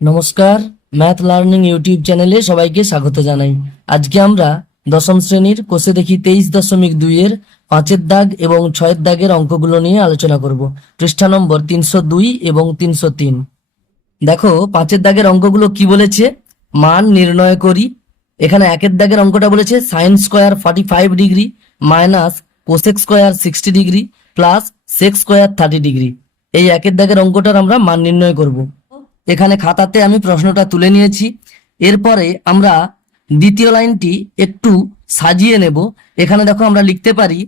নমস্কার, math learning YouTube চ্যানেলে সবাইকে স্বাগত জানাই। আজকে আমরা দশম শ্রেণীর কোষে দেখি 23.2 এর 5-এর দাগ এবং 6-এর দাগের অঙ্কগুলো নিয়ে আলোচনা করব। পৃষ্ঠা নম্বর 302 এবং 303। দেখো 5-এর দাগের অঙ্কগুলো কি বলেছে, মান নির্ণয় করি। এখানে 1-এর দাগের অঙ্কটা বলেছে sine square 45 degree minus cosec square 60 degree plus sec square 30 degree. এই 1-এর দাগের অঙ্কটার আমরা মান নির্ণয় করব। এখানে খাতাতে আমি প্রশ্নটা তুলে নিয়েছি। এরপরে আমরা দ্বিতীয় লাইনটি একটু সাজিয়ে নেব। এখানে দেখো আমরা লিখতে পারি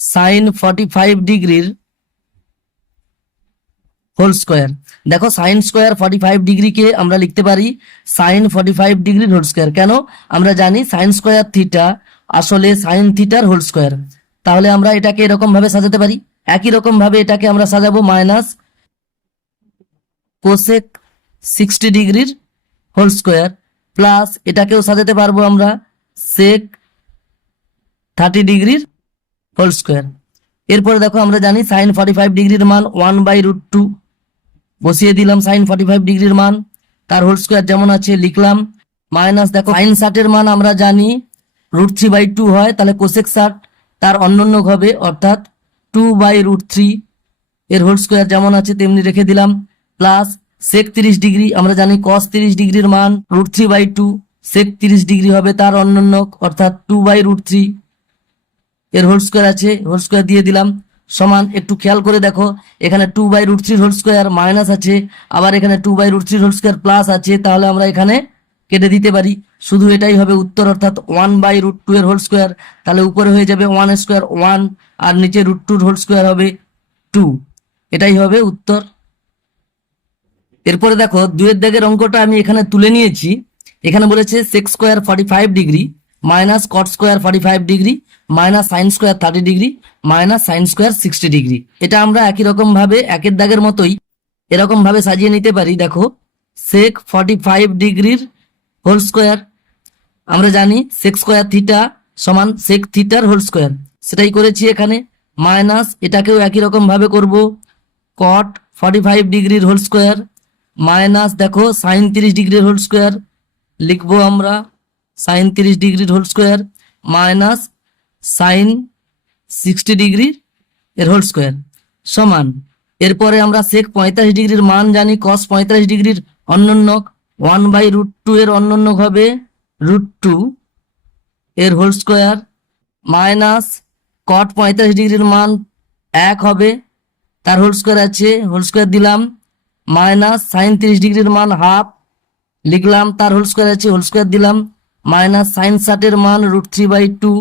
সাইন 45 ডিগ্রির হোল স্কোয়ার। দেখো সাইন স্কোয়ার 45 ডিগ্রিকে আমরা লিখতে পারি সাইন 45 ডিগ্রির হোল স্কোয়ার। কেন? আমরা জানি সাইন স্কোয়ার থিটা আসলে সাইন থিটার হোল স্কোয়ার। তাহলে আমরা এটাকে এরকম ভাবে সাজাতে পারি। একই রকম ভাবে এটাকে আমরা সাজাবো মাইনাস কোসেক 60 ডিগ্রির হোল স্কোয়ার প্লাস এটাকেও সাজাতে পারবো আমরা সেক 30 ডিগ্রির হোল স্কোয়ার। এরপরে দেখো আমরা জানি সাইন 45 ডিগ্রির মান 1/√2, বসিয়ে দিলাম সাইন 45 ডিগ্রির মান, তার হোল স্কোয়ার যেমন আছে লিখলাম, মাইনাস দেখো সাইন 60 এর মান আমরা জানি √3/2 হয়, তাহলে কোসেক 60 তার অন্যন্য হবে অর্থাৎ 2/√3 এর হোল স্কোয়ার যেমন আছে তেমনি রেখে দিলাম, প্লাস সেক 30 ডিগ্রি আমরা জানি কস 30 ডিগ্রির মান √3/2, সেক 30 ডিগ্রি হবে তার অন্যন্য অর্থাৎ 2/√3 এর হোল স্কোয়ার আছে, হোল স্কোয়ার দিয়ে দিলাম, সমান একটু খেয়াল করে দেখো এখানে 2/√3 হোল স্কোয়ার মাইনাস আছে, আবার এখানে 2/√3 হোল স্কোয়ার প্লাস আছে, তাহলে আমরা এখানে কেটে দিতে পারি। শুধু এটাই হবে উত্তর অর্থাৎ 1/√2 এর হোল স্কোয়ার। তাহলে উপরে হয়ে যাবে 1 স্কোয়ার 1 আর নিচে √2 হোল স্কোয়ার হবে 2। এটাই হবে উত্তর। এরপরে দেখো 2-এর দাগের অঙ্কটা আমি এখানে তুলে নিয়েছি। এখানে বলেছে sec square 45 degree minus cot square 45 degree minus sine square 30 degree minus sine square 60 degree. এটা আমরা একই রকম ভাবে 1-এর দাগের মতোই এরকম ভাবে সাজিয়ে নিতে পারি। দেখো সেক 45 ডিগ্রির হোল স্কোয়ার আমরা জানি সেক স্কোয়ার থিটা সমান সেক থিটার হোল স্কোয়ার, সেটাই করেছি এখানে, মাইনাস এটাকেও একই রকম ভাবে করব কট 45 ডিগ্রির হোল স্কোয়ার মাইনাস দেখো সাইন 30 ডিগ্রির হোল স্কোয়ার লিখবো আমরা সাইন 30 ডিগ্রির whole square minus sine 60 degree এর হোল স্কোয়ার সমান। এরপরে আমরা সেক 45 ডিগ্রির মান জানি কস 45 ডিগ্রির অন্যন্যক 1/√2 এর অন্যন্যক হবে √2 এর হোল স্কোয়ার মাইনাস কট 45 ডিগ্রির মান 1 হবে তার হোল স্কোয়ার আছে, হোল স্কোয়ার দিলাম, মাইনাস সাইন 30 ডিগ্রির মান হাফ লিখলাম তার হোল স্কোয়ার আছে, হোল স্কোয়ার দিলাম, মাইনাস সাইন 60 এর মান √3/2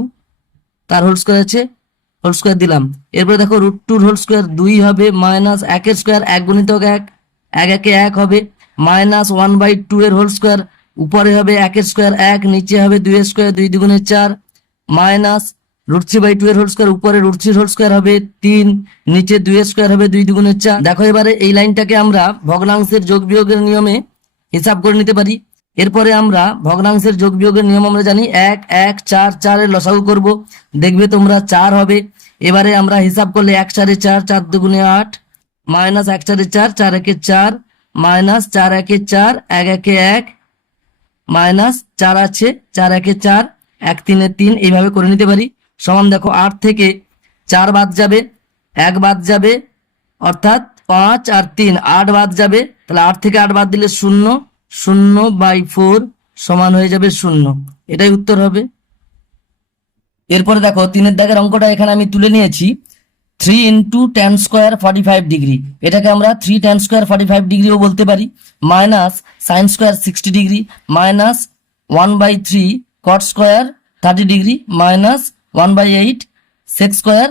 তার হোল স্কোয়ার আছে, হোল স্কোয়ার দিলাম। এরপরে দেখো √2 হোল স্কোয়ার 2 হবে মাইনাস 1 এর স্কোয়ার 1 গুণিতক 1 1 একে 1 হবে মাইনাস 1/2 এর হোল স্কোয়ার উপরে হবে 1 এর স্কোয়ার 1 নিচে হবে 2 এর স্কোয়ার 2 দুগুণে 4 মাইনাস √3/2 এর হোল স্কোয়ার উপরে √3 হোল স্কোয়ার হবে 3 নিচে 2 এর স্কোয়ার হবে 2 দুগুণে 4। দেখো এবারে এই লাইনটাকে আমরা ভগ্নাংশের যোগ বিয়োগের নিয়মে হিসাব করে নিতে পারি। এরপরে আমরা ভগ্নাংশের যোগ বিয়োগের নিয়ম আমরা জানি 1 1 4 4 এর লসাগু করব, দেখবে তোমরা 4 হবে। এবারে আমরা হিসাব করলে 1 4 4 4 দুগুণে 8 মাইনাস 1 4 4 4 একে 4 মাইনাস 4 একে 4 1 একে 1 মাইনাস 4 আছে 4 একে 4 1 3 3 এইভাবে করে নিতে পারি। সমান দেখো 8 থেকে 4 বাদ যাবে 1 বাদ যাবে অর্থাৎ 5 আর 3 8 বাদ যাবে, তাহলে 8 থেকে 8 বাদ দিলে 0 0/4 সমান হয়ে যাবে 0। এটাই উত্তর হবে। এরপরে দেখো 3-এর দাগের অঙ্কটা এখানে আমি তুলে নিয়েছি 3 × tan স্কোয়ার 45 ডিগ্রি, এটাকে আমরা 3 tan স্কোয়ার 45 ডিগ্রিও বলতে পারি, minus sine square 60 degree minus 1/3 cot square 30 degree minus 1/8 sec square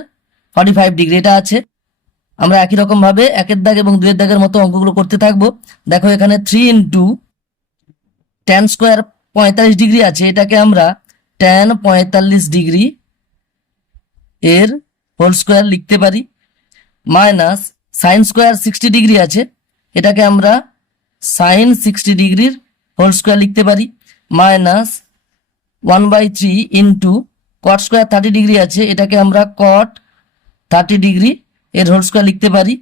45 degree. এটা আছে, আমরা একই রকম ভাবে 1-এর দাগ এবং 2-এর দাগের মতো অঙ্কগুলো করতে থাকবো। দেখো এখানে 3 × tan স্কোয়ার 45 ডিগ্রি আছে, এটাকে আমরা tan 45 ডিগ্রি এর হোল স্কোয়ার লিখতে পারি, মাইনাস সাইন স্কোয়ার 60 ডিগ্রি আছে, এটাকে আমরা সাইন 60 ডিগ্রির হোল স্কোয়ার লিখতে পারি, মাইনাস 1/3 ইন্টু কট স্কোয়ার 30 ডিগ্রি আছে, এটাকে আমরা কট 30 ডিগ্রি এর হোল স্কোয়ার লিখতে পারি,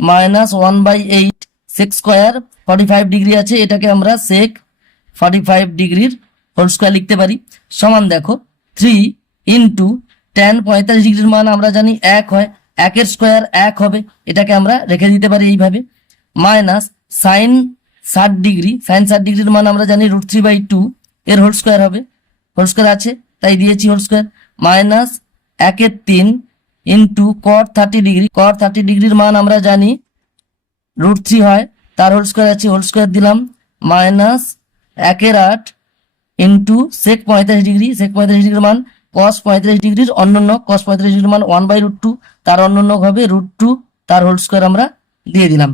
মাইনাস 1/8 সেক স্কোয়ার 45 ডিগ্রি আছে, এটাকে আমরা সেক 45 ডিগ্রির হোল স্কোয়ার লিখতে পারি। সমান দেখো 3 ইন্টু ট্যান 45 ডিগ্রির মান আমরা জানি 1 হয়, 1 স্কোয়ার 1 হবে, এটাকে আমরা রেখে দিতে পারি এইভাবে। মাইনাস সাইন 60 ডিগ্রি, সাইন 60 ডিগ্রির মান আমরা জানি √3/2 এর হোল স্কোয়ার হবে, হোল স্কোয়ার আছে তাই দিয়েছি whole square. Minus 1/3 into cot 30 degree, cot 30 ডিগ্রির মান আমরা জানি √3 হয়, তার হোল স্কোয়ার আছে, হোল স্কোয়ার দিলাম। Minus 1/8 into sec 45 degree, sec 45 ডিগ্রির মান কস 45 ডিগ্রির অন্যান্য, কস 45 ডিগ্রির মান 1/√2, তার অন্যান্য হবে √2, তার হোল স্কোয়ার আমরা দিয়ে দিলাম।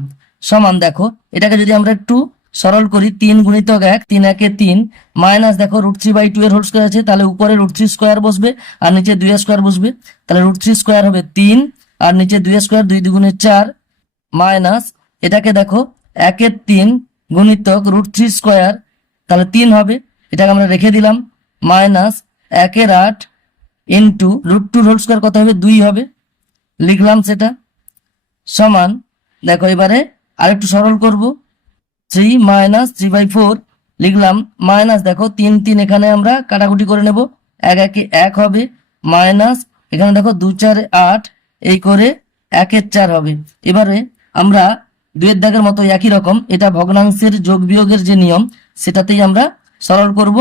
সমান দেখো এটাকে যদি আমরা একটু সরল করি, 3 গুণিতক 1, 3 একে 3, মাইনাস দেখো √3/2 এর হোল স্কোয়ার আছে, তাহলে উপরে √3 স্কোয়ার বসবে আর নিচে 2 স্কোয়ার বসবে, তাহলে √3 স্কোয়ার হবে 3 আর নিচে 2 স্কোয়ার, 2 দুগুণে 4, মাইনাস এটাকে দেখো 1/3 গুণিতক √3 স্কোয়ার, তাহলে 3 হবে, এটাকে আমরা রেখে দিলাম। মাইনাস 1/8 ইন্টু √2 হোল স্কোয়ার কত হবে 2 হবে, লিখলাম সেটা। সমান দেখো এবারে আরেকটু সরল করব, 3 মাইনাস 3/4 লিখলাম। মাইনাস দেখো 3 3 এখানে আমরা কাটাকুটি করে নেব, 1 একে 1 হবে, মাইনাস এখানে দেখো 2 4 8, এই করে 1/4 হবে। এবারে আমরা 2 এর দাগের মতো একই রকম এটা ভগ্নাংশের যোগ বিয়োগের যে নিয়ম সেটাতেই আমরা সরল করব।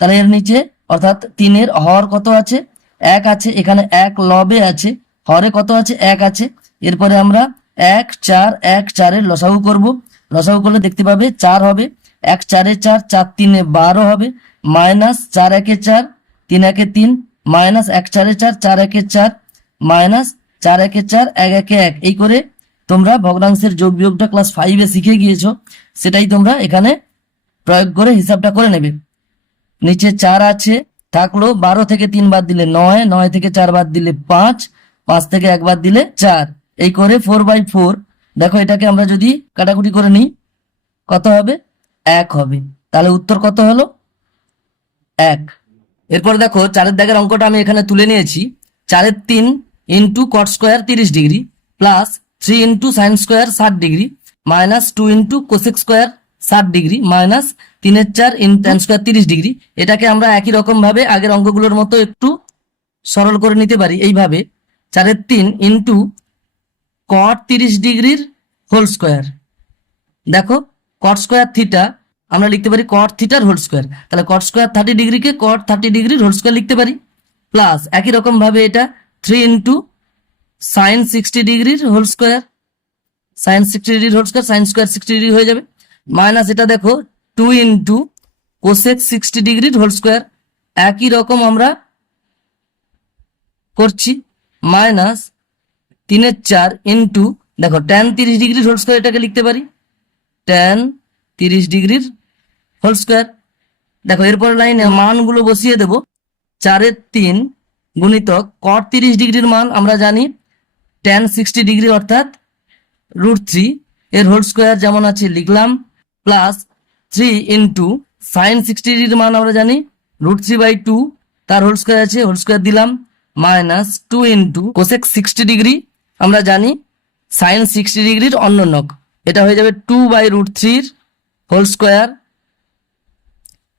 তাহলে এর নিচে অর্থাৎ 3 এর হর কত আছে 1 আছে, এখানে 1 লবে আছে, হরে কত আছে 1 আছে, এরপরে আমরা 1 4 1 4 এর লসাগু করব, লসাগু করলে দেখতে পাবে 4 হবে, 1 4 এ 4, 4 3 এ 12 হবে, মাইনাস 4 1 এ 4, 3 1 এ 3, মাইনাস 1 4 এ 4, 4 1 এ 4, মাইনাস 4 1 এ 4, 1 1 এ 1, এই করে তোমরা ভগ্নাংশের যোগ বিয়োগটা ক্লাস 5 এ শিখে গিয়েছো, সেটাই তোমরা এখানে প্রয়োগ করে হিসাবটা করে নেবে। নিচে 4 আছে, থাকলো 12 থেকে 3 বাদ দিলে 9, 9 থেকে 4 বাদ দিলে 5, 5 থেকে 1 বাদ দিলে 4, এই করে 4/4। দেখো এটাকে আমরা যদি কাটাকুটি করে নিই কত হবে 1 হবে, তাহলে উত্তর কত হলো 1। এরপর দেখো 4 দাগের অঙ্কটা আমি এখানে তুলে নিয়েছি, 4/3 into cot square 30 degree plus 3 into sign square 60 degree minus 2 into cosec square 60 degree minus 3/4 into tan square 30 degree. এটাকে আমরা একই রকম ভাবে আগের অঙ্কগুলোর মতো একটু সরল করে নিতে পারি এইভাবে, 4/3 ইন্টু কট 30 ডিগ্রির হোল স্কোয়ার, দেখো কট স্কোয়ার থিটা আমরা লিখতে পারি কট থিটার হোল স্কোয়ার, তাহলে কট স্কোয়ার 30 ডিগ্রিকে কট 30 ডিগ্রির হোল স্কোয়ার লিখতে পারি, প্লাস একই রকম ভাবে এটা 3 ইন্টু সাইন 60 ডিগ্রির হোল স্কোয়ার, সাইন 60 ডিগ্রির whole square, sine square 60 degree হয়ে যাবে, মাইনাস এটা দেখো 2 ইন্টু কোসেক 60 ডিগ্রির হোল স্কোয়ার, একই রকম আমরা করছি, মাইনাস 3/4 ইন্টু দেখো ট্যান 30 ডিগ্রির হোল স্কোয়ার, এটাকে লিখতে পারি ট্যান 30 ডিগ্রির হোল স্কোয়ার। দেখো এরপর লাইনে মানগুলো বসিয়ে দেব, 4/3 গুণিতক কট 30 ডিগ্রির মান আমরা জানি ট্যান 60 ডিগ্রি অর্থাৎ √3 এর হোল স্কোয়ার যেমন আছে লিখলাম, প্লাস 3 ইন্টু সাইন 60 ডিগ্রির মান আমরা জানি √3/2, তার হোল স্কোয়ার আছে, হোল স্কোয়ার দিলাম, মাইনাস 2 ইন্টু কোসেক 60 ডিগ্রি আমরা জানি সাইন 60 ডিগ্রির অন্যনক, এটা হয়ে যাবে 2/√3 whole square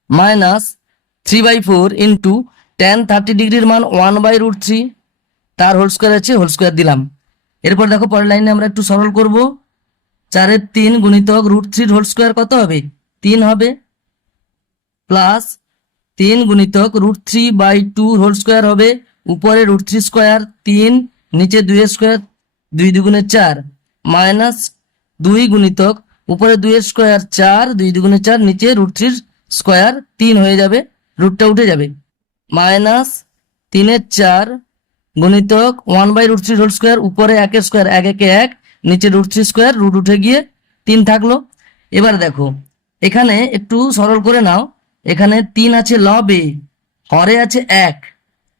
minus 3/4 into tan 30 ডিগ্রির মান 1/√3, তার হোল স্কোয়ার আছে, হোল স্কোয়ার দিলাম। এরপর দেখো পরের লাইনে আমরা একটু সরল করব, 4/3 গুণিতক √3 হোল স্কোয়ার কত হবে 3 হবে, প্লাস 3 গুণিতক √3/2 হোল স্কোয়ার হবে, উপরে √3 স্কোয়ার 3, নিচে 2 স্কোয়ার, 2 দুগুণে 4, মাইনাস 2 গুণিতক উপরে 2 স্কোয়ার 4, 2 দুগুণে 4, নিচে √3 স্কোয়ার 3 হয়ে যাবে, রুটটা উঠে যাবে, মাইনাস 3/4 গুণিতক 1/√3 হোল স্কোয়ার, উপরে 1 স্কোয়ার 1 1 1, নিচে √3 স্কোয়ার, রুট উঠে গিয়ে 3 থাকলো। এবার দেখো এখানে একটু সরল করে নাও, এখানে 3 আছে লবে, হরে আছে 1,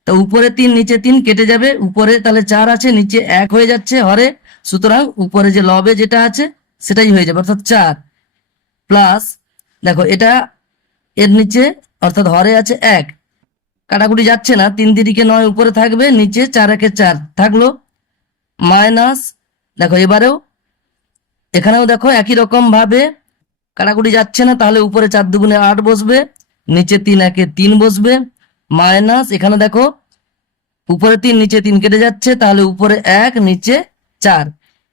তো উপরে 3 নিচে 3 কেটে যাবে, উপরে তাহলে 4 আছে, নিচে 1 হয়ে যাচ্ছে হরে, সুতরাং উপরে যে লবে যেটা আছে সেটাই হয়ে যাবে অর্থাৎ 4, প্লাস দেখো এটা এর নিচে অর্থাৎ হরে আছে 1, কাটাকুটি যাচ্ছে না, 3 তিরিকে 9 উপরে থাকবে, নিচে 4 1 4 থাকলো, মাইনাস দেখো এবারেও এখানেও দেখো একই রকম ভাবে কাটাকুটি যাচ্ছে না, তাহলে উপরে 4 দুগুণে 8 বসবে, নিচে 3 একে 3 বসবে, মাইনাস এখানে দেখো উপরে 3 নিচে 3 কেটে যাচ্ছে, তাহলে উপরে 1 নিচে 4।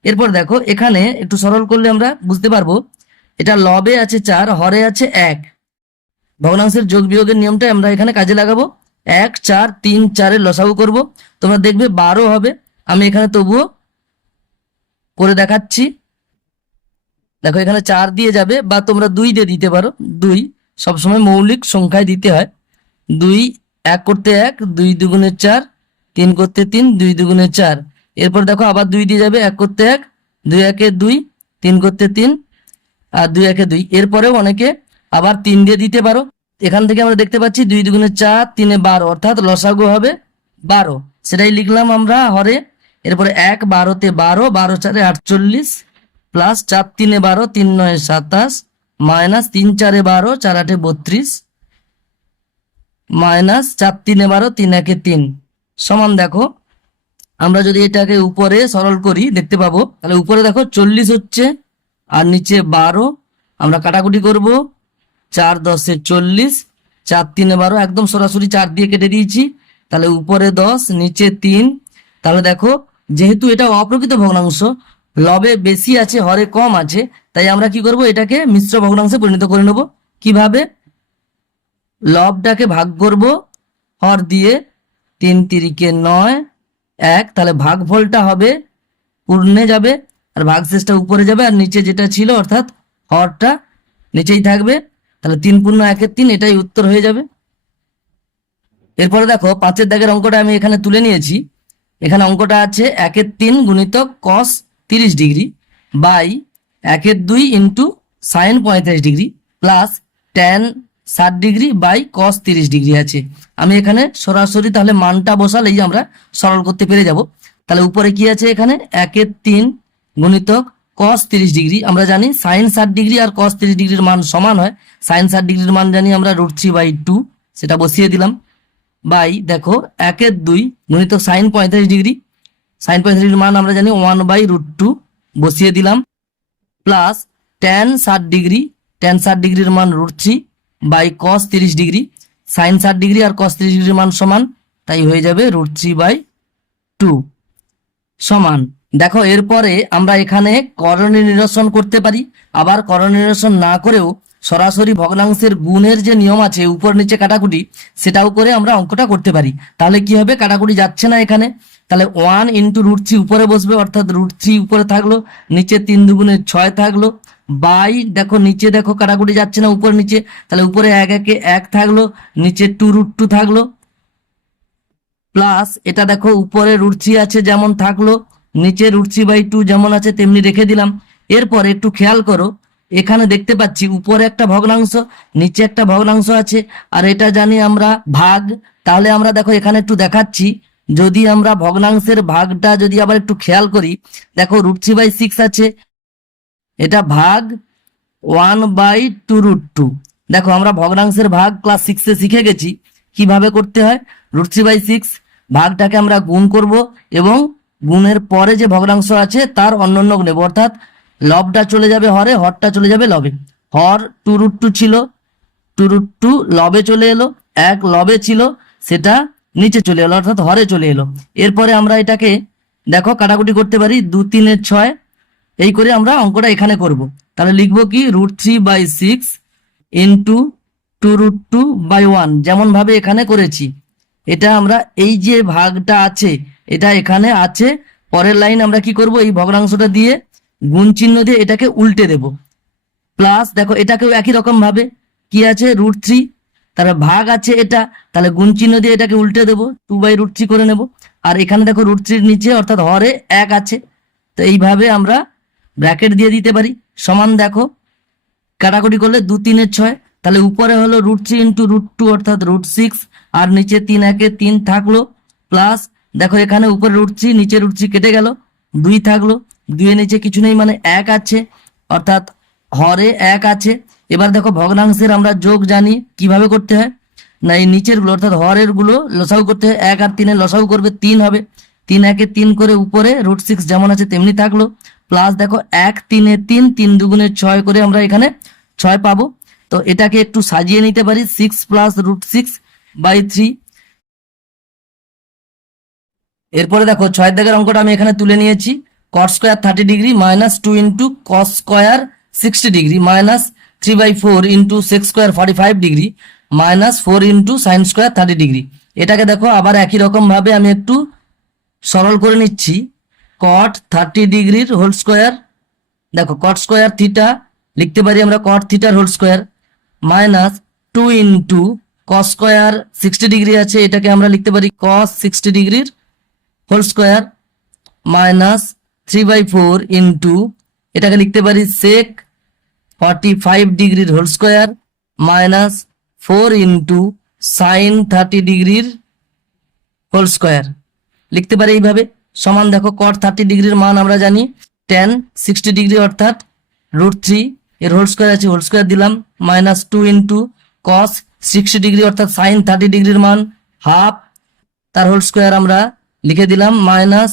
এরপর দেখো এখানে একটু সরল করলে আমরা বুঝতে পারবো, এটা লবে আছে 4, হরে আছে 1। ভগ্নাংশের যোগ বিয়োগের নিয়মটা আমরা এখানে কাজে লাগাবো। 1 4 3 4 লসাগু করব, তোমরা দেখবে 12 হবে। আমি এখানে তবুও করে দেখাচ্ছি। দেখো এখানে 4 দিয়ে যাবে, বা তোমরা 2 দিয়ে দিতে পারো। 2 সবসময় মৌলিক সংখ্যায় দিতে হয়। 2 1 করতে 1, 2 দুগুণে 4, 3 করতে 3, 2 দুগুণে 4। এরপর দেখো আবার 2 দিয়ে যাবে, 1 করতে 1, 2 একে 2, 3 করতে 3, আর 2 একে 2। এরপরেও অনেকে আবার 3 দিয়ে দিতে পারো। এখান থেকে আমরা দেখতে পাচ্ছি 2 দুগুণে 4, 3 এ 12, অর্থাৎ লসাগু হবে 12। সেটাই লিখলাম আমরা হরে। এরপরে 1 12 তে 12, 12 4 48, প্লাস 4 3 এ 12, 3 9 27, মাইনাস 3 4 এ 12, 4 8 32, মাইনাস 4 3 এ 12, 3 1 3, সমান দেখো আমরা যদি এটাকে উপরে সরল করি দেখতে পাবো, তাহলে উপরে দেখো 40 হচ্ছে আর নিচে 12। আমরা কাটাকুটি করব, 4 10 এ 40, 4 3 এ 12, একদম সরাসরি 4 দিয়ে কেটে দিয়েছি, তাহলে উপরে 10 নিচে 3। তাহলে দেখো যেহেতু এটা অপ্রকৃত ভগ্নাংশ, লবে বেশি আছে হরে কম আছে, তাই আমরা কি করব, এটাকে মিশ্র ভগ্নাংশে পরিণত করে নেব। কিভাবে? লবটাকে ভাগ করব হর দিয়ে, 3 তিরিকে 9 1, তাহলে ভাগফলটা হবে পূর্ণে যাবে আর ভাগশেষটা উপরে যাবে, আর নিচে যেটা ছিল অর্থাৎ হরটা নিচেই থাকবে। তাহলে 3 পূর্ণ 1 এর 3, এটাই উত্তর হয়ে যাবে। এরপরে দেখো 5 এর দাগের অঙ্কটা আমি এখানে তুলে নিয়েছি। এখানে অঙ্কটা আছে 1 এর 3 গুণিতক cos 30 ডিগ্রি বাই 1 এর 2 into sine 35 degree plus tan 60 degree by cos 30 degree আছে। আমি এখানে সরাসরি তাহলে মানটা বসালেই আমরা সরল করতে পেরে যাব। তাহলে উপরে কি আছে, এখানে 1 এর 3 গুণিতক cos 30 ডিগ্রি, আমরা জানি সাইন 60 ডিগ্রি আর cos 30 ডিগ্রির মান সমান হয়। সাইন 60 ডিগ্রির মান জানি আমরা √3/2, সেটা বসিয়ে দিলাম, বাই দেখো 1 এর 2 গুণিতক সাইন 35 ডিগ্রি, সাইন 35 ডিগ্রির মান আমরা জানি 1/√2, বসিয়ে দিলাম, প্লাস tan 60 ডিগ্রি, tan 60 ডিগ্রির মান √3 by cos 30 degree, sine 60 degree আর cos 30 ডিগ্রির মান সমান, তাই হয়ে যাবে √3/2 সমান। দেখো এরপরে আমরা এখানে করণীয় নিরসন করতে পারি, আবার করণীয় নিরসন না করেও সরাসরি ভগ্নাংশের গুণের যে নিয়ম আছে উপর নিচে কাটাকুটি, সেটাও করে আমরা অঙ্কটা করতে পারি। তাহলে কি হবে, কাটাকুটি যাচ্ছে না এখানে, তাহলে 1 ইন্টু √3 উপরে বসবে, অর্থাৎ √3 উপরে থাকলো, নিচে 3 দুগুণে 6 থাকলো, বাই দেখো নিচে দেখো কাটাকুটি যাচ্ছে না উপরে নিচে, তাহলে উপরে 1 একে 1 থাকলো, নিচে 2√2 থাকলো, প্লাস এটা দেখো উপরে √3 আছে যেমন থাকলো, নিচে √3/2 যেমন আছে তেমনি রেখে দিলাম। এরপর একটু খেয়াল করো, এখানে দেখতে পাচ্ছি উপরে একটা ভগ্নাংশ নিচে একটা ভগ্নাংশ আছে, আর এটা জানি আমরা ভাগ। তাহলে আমরা দেখো এখানে একটু দেখাচ্ছি, যদি আমরা ভগ্নাংশের ভাগটা যদি আবার একটু খেয়াল করি, দেখো √3/6 আছে, এটা ভাগ 1/2√2। দেখো আমরা ভগ্নাংশের ভাগ ক্লাস 6-এ শিখে গেছি কিভাবে করতে হয়। √3/6 ভাগটাকে আমরা গুণ করব এবং গুণের পরে যে ভগ্নাংশ আছে তার অন্যান্য নেব, অর্থাৎ লবটা চলে যাবে হরে, হরটা চলে যাবে লবে। হর 2√2 ছিল, 2√2 লবে চলে এলো, 1 লবে ছিল সেটা নিচে চলে এলো অর্থাৎ হরে চলে এলো। এরপরে আমরা এটাকে দেখো কাটাকুটি করতে পারি, 2 3 এ 6, এই করে আমরা অঙ্কটা এখানে করব। তাহলে লিখবো কি, √3/6 ইন্টু 2√2/1, যেমন ভাবে এখানে করেছি। এটা আমরা এই যে ভাগটা আছে এটা এখানে আছে, পরের লাইন আমরা কি করব, এই ভগ্নাংশটা দিয়ে গুণ চিহ্ন দিয়ে এটাকে উল্টে দেব, প্লাস দেখো এটাকেও একই রকম ভাবে কি আছে √3, তাহলে ভাগ আছে এটা, তাহলে গুণ চিহ্ন দিয়ে এটাকে উল্টে দেবো, 2/√3 করে নেব। আর এখানে দেখো √3 নিচে অর্থাৎ হরে 1 আছে, তো এইভাবে আমরা ব্র্যাকেট দিয়ে দিতে পারি। সমান দেখো কাটাকুটি করলে 2 3 এ 6, তাহলে উপরে হলো √3 ইন্টু √2 অর্থাৎ √6, আর নিচে 3 1 এ 3 থাকলো, প্লাস দেখো এখানে উপরে √3 নিচে √3 কেটে গেল, 2 থাকলো, 2 এর নিচে কিছু নেই মানে 1 আছে, অর্থাৎ হরে 1 আছে। এবার দেখো ভগ্নাংশের আমরা যোগ জানি কিভাবে করতে হয়, না এই নিচের গুলো অর্থাৎ হরের গুলো লসাগু করতে হয়, 1 আর 3 এর লসাগু করবে 3 হবে, 3 একে 3 করে উপরে √6 যেমন আছে তেমনি থাকলো, প্লাস দেখো 1 3 এ 3, 3 দুগুণে 6 করে আমরা এখানে 6 পাবো। তো এটাকে একটু সাজিয়ে নিতে পারি, 6 প্লাস √6/3। এরপরে দেখো 6 দাগের অঙ্কটা আমি এখানে তুলে নিয়েছি। cot square 30 degree minus 2 into cos square 60 degree minus 3/4 into sec square 45 degree minus 4 into sign square 30 degree. এটাকে দেখো আবার একই রকম ভাবে আমি একটু সরল করে নিচ্ছি। cot 30 ডিগ্রির হোল স্কোয়ার, দেখো cot স্কোয়ার থিটা লিখতে পারি আমরা cot থিটার whole square minus 2 into cos square 60 degree আছে, এটাকে আমরা লিখতে পারি cos 60 ডিগ্রির হোল স্কোয়ার মাইনাস 3/4 ইন্টু এটাকে লিখতে পারি sec 45 ডিগ্রির whole square minus 4 into sine 30 ডিগ্রির হোল স্কোয়ার লিখতে পারি এইভাবে। সমান দেখো cot 30 ডিগ্রির মান আমরা জানি tan 60 ডিগ্রি অর্থাৎ √3 এর হোল স্কোয়ার আছে, হোল স্কোয়ার দিলাম মাইনাস 2 ইন্টু cos 60 ডিগ্রি অর্থাৎ সাইন 30 ডিগ্রির মান হাফ, তার হোল স্কোয়ার আমরা লিখে দিলাম minus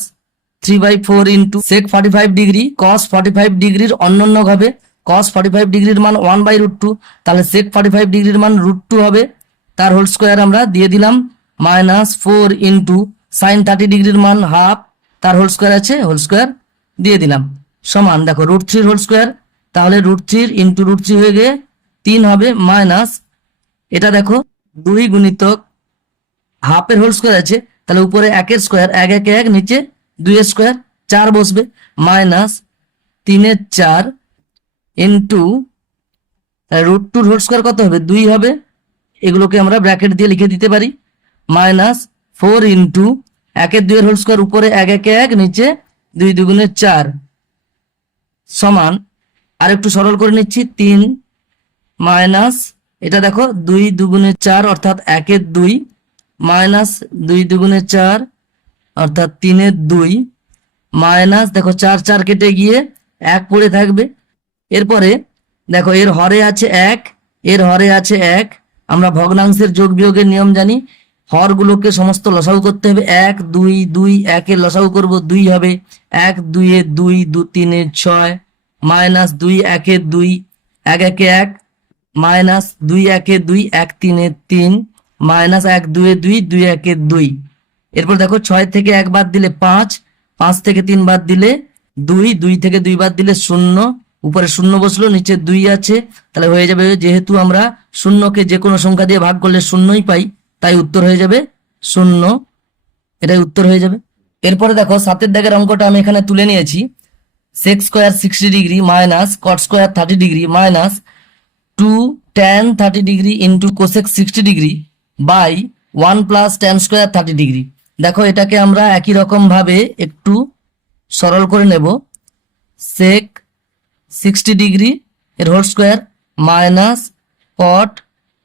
3/4 into sec 45 degree cos 45 ডিগ্রির অন্যান্য হবে, cos 45 ডিগ্রির মান 1/√2, তাহলে sec 45 ডিগ্রির মান √2 হবে, তার হোল স্কোয়ার আমরা দিয়ে দিলাম মাইনাস 4 ইন্টু সাইন 30 ডিগ্রির মান হাফ, তার হোল স্কোয়ার আছে, হোল স্কোয়ার দিয়ে দিলাম সমান দেখো √3 হোল স্কোয়ার, তাহলে √3 ইন্টু √3 হয়ে গিয়ে 3 হবে মাইনাস এটা দেখো 2 গুণিতক হাফের হোল স্কোয়ার আছে, তাহলে উপরে 1 স্কোয়ার 1 1 1 নিচে 2 স্কোয়ার 4 বসবে মাইনাস 3 4 ইন্টু √2 হোল স্কোয়ার কত হবে 2 হবে, এগুলোকে আমরা ব্র্যাকেট দিয়ে লিখে দিতে পারি মাইনাস 4 ইন্টু 1 2 হোল স্কোয়ার উপরে 1 1 1 নিচে 2 2 4 সমান আর একটু সরল করে নিচ্ছি 3 মাইনাস এটা দেখো 2 2 4 অর্থাৎ 1 2 মাইনাস 2 2 4 অর্থাৎ 3 2 মাইনাস দেখো 4 4 কেটে গিয়ে 1 পড়ে থাকবে। এরপরে দেখো এর হরে আছে 1, এর হরে আছে 1, আমরা ভগ্নাংশের যোগ বিয়োগের নিয়ম জানি, হরগুলোকে সমস্ত লসাগু করতে হবে, 1 2 2 1 এর লসাগু করব 2 হবে, 1 2 এ 2 2 3 এ 6 মাইনাস 2 1 এ 2 1 1 এ 1 মাইনাস 2 1 এ 2 1 3 এ 3 মাইনাস 1 2 এ 2 2 1 এ 2। এরপর দেখো 6 থেকে 1 বাদ দিলে 5, 5 থেকে 3 বাদ দিলে 2, 2 থেকে 2 বাদ দিলে 0, উপরে 0 বসলো নিচে 2 আছে, তাহলে হয়ে যাবে যেহেতু আমরা শূন্যকে যে কোনো সংখ্যা দিয়ে ভাগ করলে শূন্যই পাই, তাই উত্তর হয়ে যাবে 0, এটাই উত্তর হয়ে যাবে। এরপরে দেখো 7 দাগের অঙ্কটা আমি এখানে তুলে নিয়েছি। sec square 60 degree minus cot square 30 degree minus 2 tan 30 degree into cosec 60 degree by 1 plus tan square 30 degree. দেখো এটাকে আমরা একই রকম ভাবে একটু সরল করে নেব, sec 60 ডিগ্রি এর whole square minus cot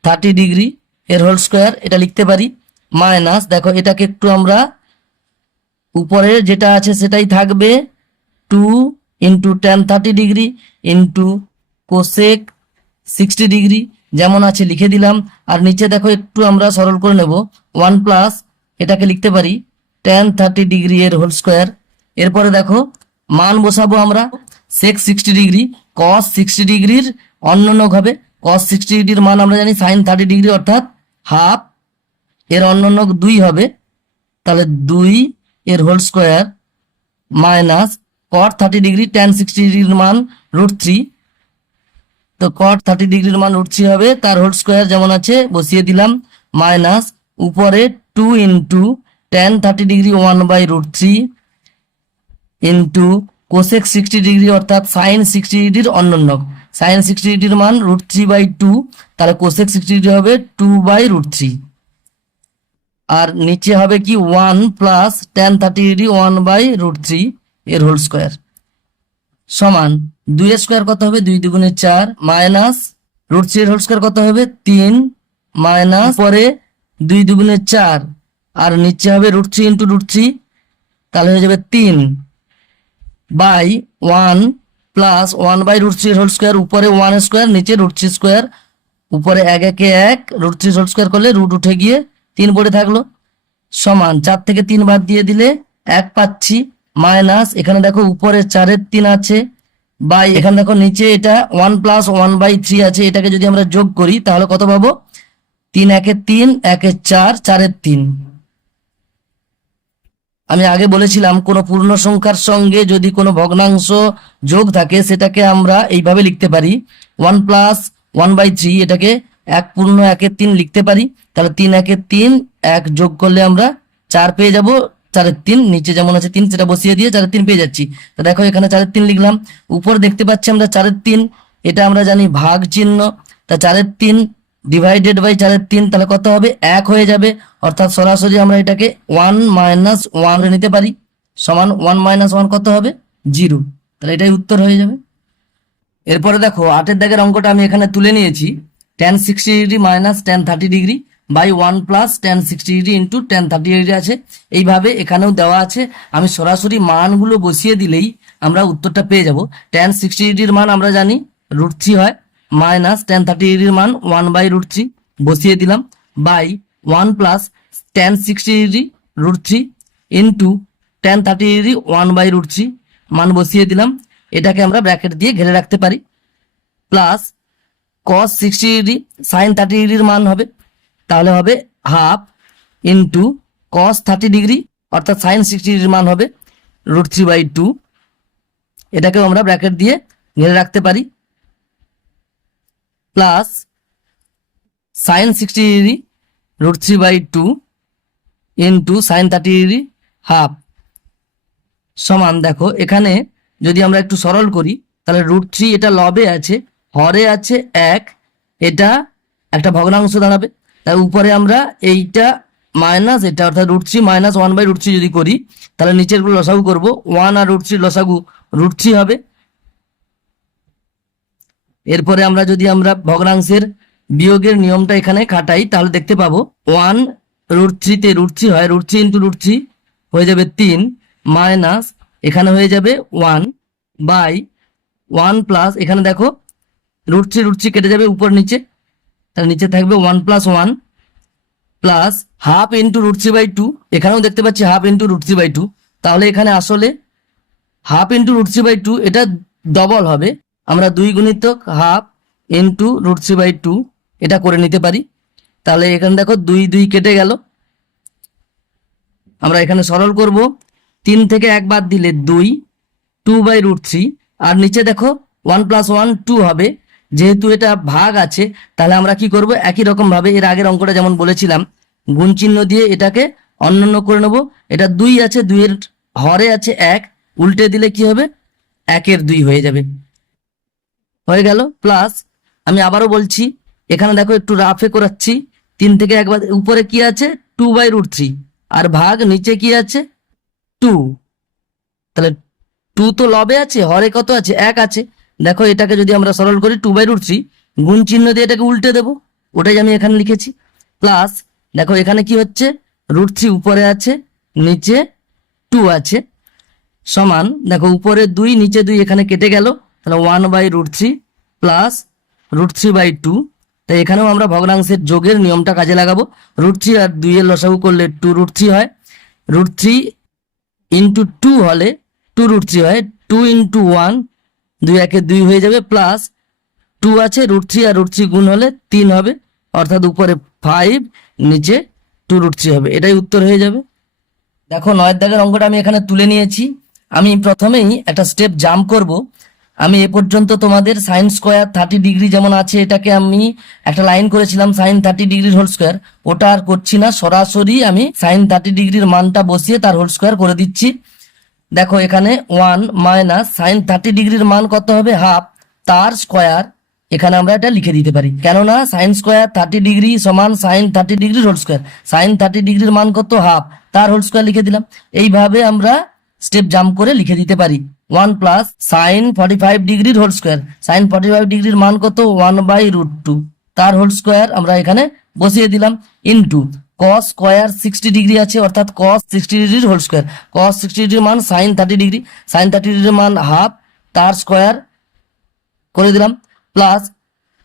30 degree এর হোল স্কোয়ার এটা লিখতে পারি মাইনাস দেখো এটাকে একটু আমরা উপরে যেটা আছে সেটাই থাকবে 2 into tan 30 degree into cosec 60 degree যেমন আছে লিখে দিলাম, আর নিচে দেখো একটু আমরা সরল করে নেব 1 প্লাস এটাকে লিখতে পারি tan 30 ডিগ্রি এর হোল স্কোয়ার। এরপরে দেখো মান বসাবো আমরা, sec 60 ডিগ্রি cos 60 ডিগ্রির অন্যনক হবে, cos 60 ডিগ্রির মান আমরা জানি sin 30 ডিগ্রি অর্থাৎ হাফ, এর অন্যনক 2 হবে, তাহলে 2 এর whole square minus cot 30 degree tan 60 ডিগ্রির মান √3, তো cot 30 ডিগ্রির মান √3 হবে, তার হোল স্কোয়ার যেমন আছে বসিয়ে দিলাম মাইনাস উপরে 2 into tan 30 degree 1/√3 into cosec 60 degree অর্থাৎ sin 60 ডিগ্রির অন্যনক, sin 60 ডিগ্রির মান √3/2, তাহলে cosec 60 ডিগ্রি হবে 2/√3, আর নিচে হবে কি 1 প্লাস tan 30 ডিগ্রি 1/√3 এর হোল স্কোয়ার সমান 2 এর স্কোয়ার কত হবে 2 2 4 মাইনাস √3 এর হোল স্কোয়ার কত হবে 3 মাইনাস পরে 2 2 4 আর নিচে হবে √3 ইন্টু √3, তাহলে হয়ে যাবে 3 বাই 1 প্লাস 1/√3 এর হোল স্কোয়ার উপরে 1 স্কোয়ার নিচে √3 স্কোয়ার, উপরে 1 1 1 √3 হোল স্কোয়ার করলে রুট উঠে গিয়ে 3 পড়ে থাকলো সমান 4 থেকে 3 বাদ দিয়ে দিলে 1 পাচ্ছি, মাইনাস এখানে দেখো উপরে 4/3 আছে, বাই এখানে দেখো নিচে এটা 1 + 1/3 আছে, এটাকে যদি আমরা যোগ করি তাহলে কত পাবো? 3 × 3 = 4, 4/3। আমি আগে বলেছিলাম কোনো পূর্ণ সংখ্যার সঙ্গে যদি কোনো ভগ্নাংশ যোগ থাকে সেটাকে আমরা এইভাবে লিখতে পারি, 1 + 1/3, এটাকে 1 পূর্ণ 1/3 লিখতে পারি। তাহলে 3 × 3, 1 যোগ করলে আমরা 4 পেয়ে যাব, 4/3, নিচে যেমন আছে 3 সেটা বসিয়ে দিয়ে 4/3 পেয়ে যাচ্ছি। তো দেখো এখানে 4/3 লিখলাম, উপর দেখতে পাচ্ছি আমরা 4/3, এটা আমরা জানি ভাগ চিহ্ন, তা 4/3 ডিভাইডেড বাই 4/3 তাহলে কত হবে? 1 হয়ে যাবে, অর্থাৎ সরাসরি আমরা এটাকে 1 - 1 নিতে পারি, সমান 1 - 1 কত হবে? 0। তাহলে এটাই উত্তর হয়ে যাবে। এরপরে দেখো 8 দাগের অঙ্কটা আমি এখানে তুলে নিয়েছি, tan 60 degree minus tan 30 degree by 1 plus tan 60 degree into tan 30 degree আছে। এইভাবে এখানেও দেওয়া আছে, আমি সরাসরি মানগুলো বসিয়ে দিলেই আমরা উত্তরটা পেয়ে যাব। tan 60 ডিগ্রির মান আমরা জানি √3 হয়, মাইনাস tan 30 ডিগ্রির মান 1/√3 বসিয়ে দিলাম, by 1 plus tan 60 degree √3 into tan 30 degree 1/√3 মান বসিয়ে দিলাম, এটাকে আমরা ব্র্যাকেট দিয়ে ঘিরে রাখতে পারি, প্লাস cos 60 ডিগ্রি sin 30 ডিগ্রির মান হবে, তাহলে হবে হাফ ইন্টু cos 30 ডিগ্রি অর্থাৎ sin 60 ডিগ্রির মান হবে √3/2, এটাকেও আমরা ব্র্যাকেট দিয়ে ঘিরে রাখতে পারি, plus sin 60 degree √3/2 into sin 30 degree half, সমান দেখো এখানে যদি আমরা একটু সরল করি তাহলে √3 এটা লবে আছে, হরে আছে 1, এটা একটা ভগ্নাংশ দাঁড়াবে, তাই উপরে আমরা এইটা মাইনাস এটা অর্থাৎ √3 - 1/√3 যদি করি তাহলে নিচের গুলো লসাগু করব, 1 আর √3 লসাগু √3 হবে। এরপরে আমরা যদি আমরা ভগ্নাংশের বিয়োগের নিয়মটা এখানে খাটাই তাহলে দেখতে পাবো 1 √3 তে √3 হয়, √3 × √3 হয়ে যাবে 3, মাইনাস এখানে হয়ে যাবে 1 বাই 1 প্লাস এখানে দেখো √3 কেটে যাবে উপর নিচে, তাহলে নিচে থাকবে 1 + 1 প্লাস হাফ ইন্টু √3/2, এখানেও দেখতে পাচ্ছি হাফ ইন্টু √3/2, তাহলে এখানে আসলে হাফ ইন্টু √3/2 এটা ডবল হবে, আমরা 2 গুণিতক হাফ ইন্টু √3/2 এটা করে নিতে পারি। তাহলে এখানে দেখো 2 2 কেটে গেল, আমরা এখানে সরল করব, 3 থেকে 1 বাদ দিলে 2, 2/√3, আর নিচে দেখো 1 + 1 2 হবে, যেহেতু এটা ভাগ আছে তাহলে আমরা কি করব, একই রকম ভাবে এর আগের অঙ্কটা যেমন বলেছিলাম গুণ চিহ্ন দিয়ে এটাকে অন্যান্য করে নেব, এটা 2 আছে, 2 এর হরে আছে 1, উল্টে দিলে কি হবে, 1 এর 2 হয়ে যাবে, হয়ে গেল। প্লাস আমি আবারও বলছি, এখানে দেখো একটু রাফে করাচ্ছি, 3 থেকে 1 বাদ উপরে কি আছে 2/√3 আর ভাগ নিচে কি আছে 2, তাহলে 2 তো লবে আছে, হরে কত আছে 1 আছে, দেখো এটাকে যদি আমরা সরল করি 2/√3 গুণ চিহ্ন দিয়ে এটাকে উল্টে দেব, ওটাই আমি এখানে লিখেছি, প্লাস দেখো এখানে কি হচ্ছে √3 উপরে আছে নিচে 2 আছে, সমান দেখো উপরে 2 নিচে 2 এখানে কেটে গেল, তাহলে 1/√3 প্লাস √3/2, তাই এখানেও আমরা ভগ্নাংশের যোগের নিয়মটা কাজে লাগাবো, √3 আর 2 এর লসাগু করলে 2√3 হয়, √3 ইন্টু 2 হলে 2√3 হয়, 2 × 1 2 1 2 হয়ে যাবে, প্লাস 2 আছে √3 আর √3 গুণ হলে 3 হবে, অর্থাৎ উপরে 5 নিচে 2√3 হবে, এটাই উত্তর হয়ে যাবে। দেখো 9 দাগের অঙ্কটা আমি এখানে তুলে নিয়েছি, আমি প্রথমেই একটা স্টেপ জাম্প করব, আমি এ পর্যন্ত তোমাদের sin স্কোয়ার 30 ডিগ্রি যেমন আছে এটাকে আমি একটা লাইন করেছিলাম sin 30 ডিগ্রির হোল স্কোয়ার, ওটা আর করছি না, সরাসরি আমি sin 30 ডিগ্রির মানটা বসিয়ে তার হোল স্কোয়ার করে দিচ্ছি। দেখো এখানে 1 মাইনাস sin 30 ডিগ্রির মান কত হবে হাফ, তার স্কোয়ার এখানে আমরা এটা লিখে দিতে পারি, কেননা sin স্কোয়ার 30 ডিগ্রি সমান sin 30 ডিগ্রির হোল স্কোয়ার, sin 30 ডিগ্রির মান কত হাফ, তার হোল স্কোয়ার লিখে দিলাম। এইভাবে আমরা স্টেপ জাম্প করে লিখে দিতে পারি 1 প্লাস sin 45 ডিগ্রির হোল স্কোয়ার, sin 45 ডিগ্রির মান কত 1/√2 তার হোল স্কোয়ার আমরা এখানে বসিয়ে দিলাম, ইন্টু cos স্কোয়ার 60 ডিগ্রি আছে অর্থাৎ cos 60 ডিগ্রির হোল স্কোয়ার, cos 60 ডিগ্রির মান sin 30 ডিগ্রি, sin 30 ডিগ্রির মান হাফ তার স্কোয়ার করে দিলাম, প্লাস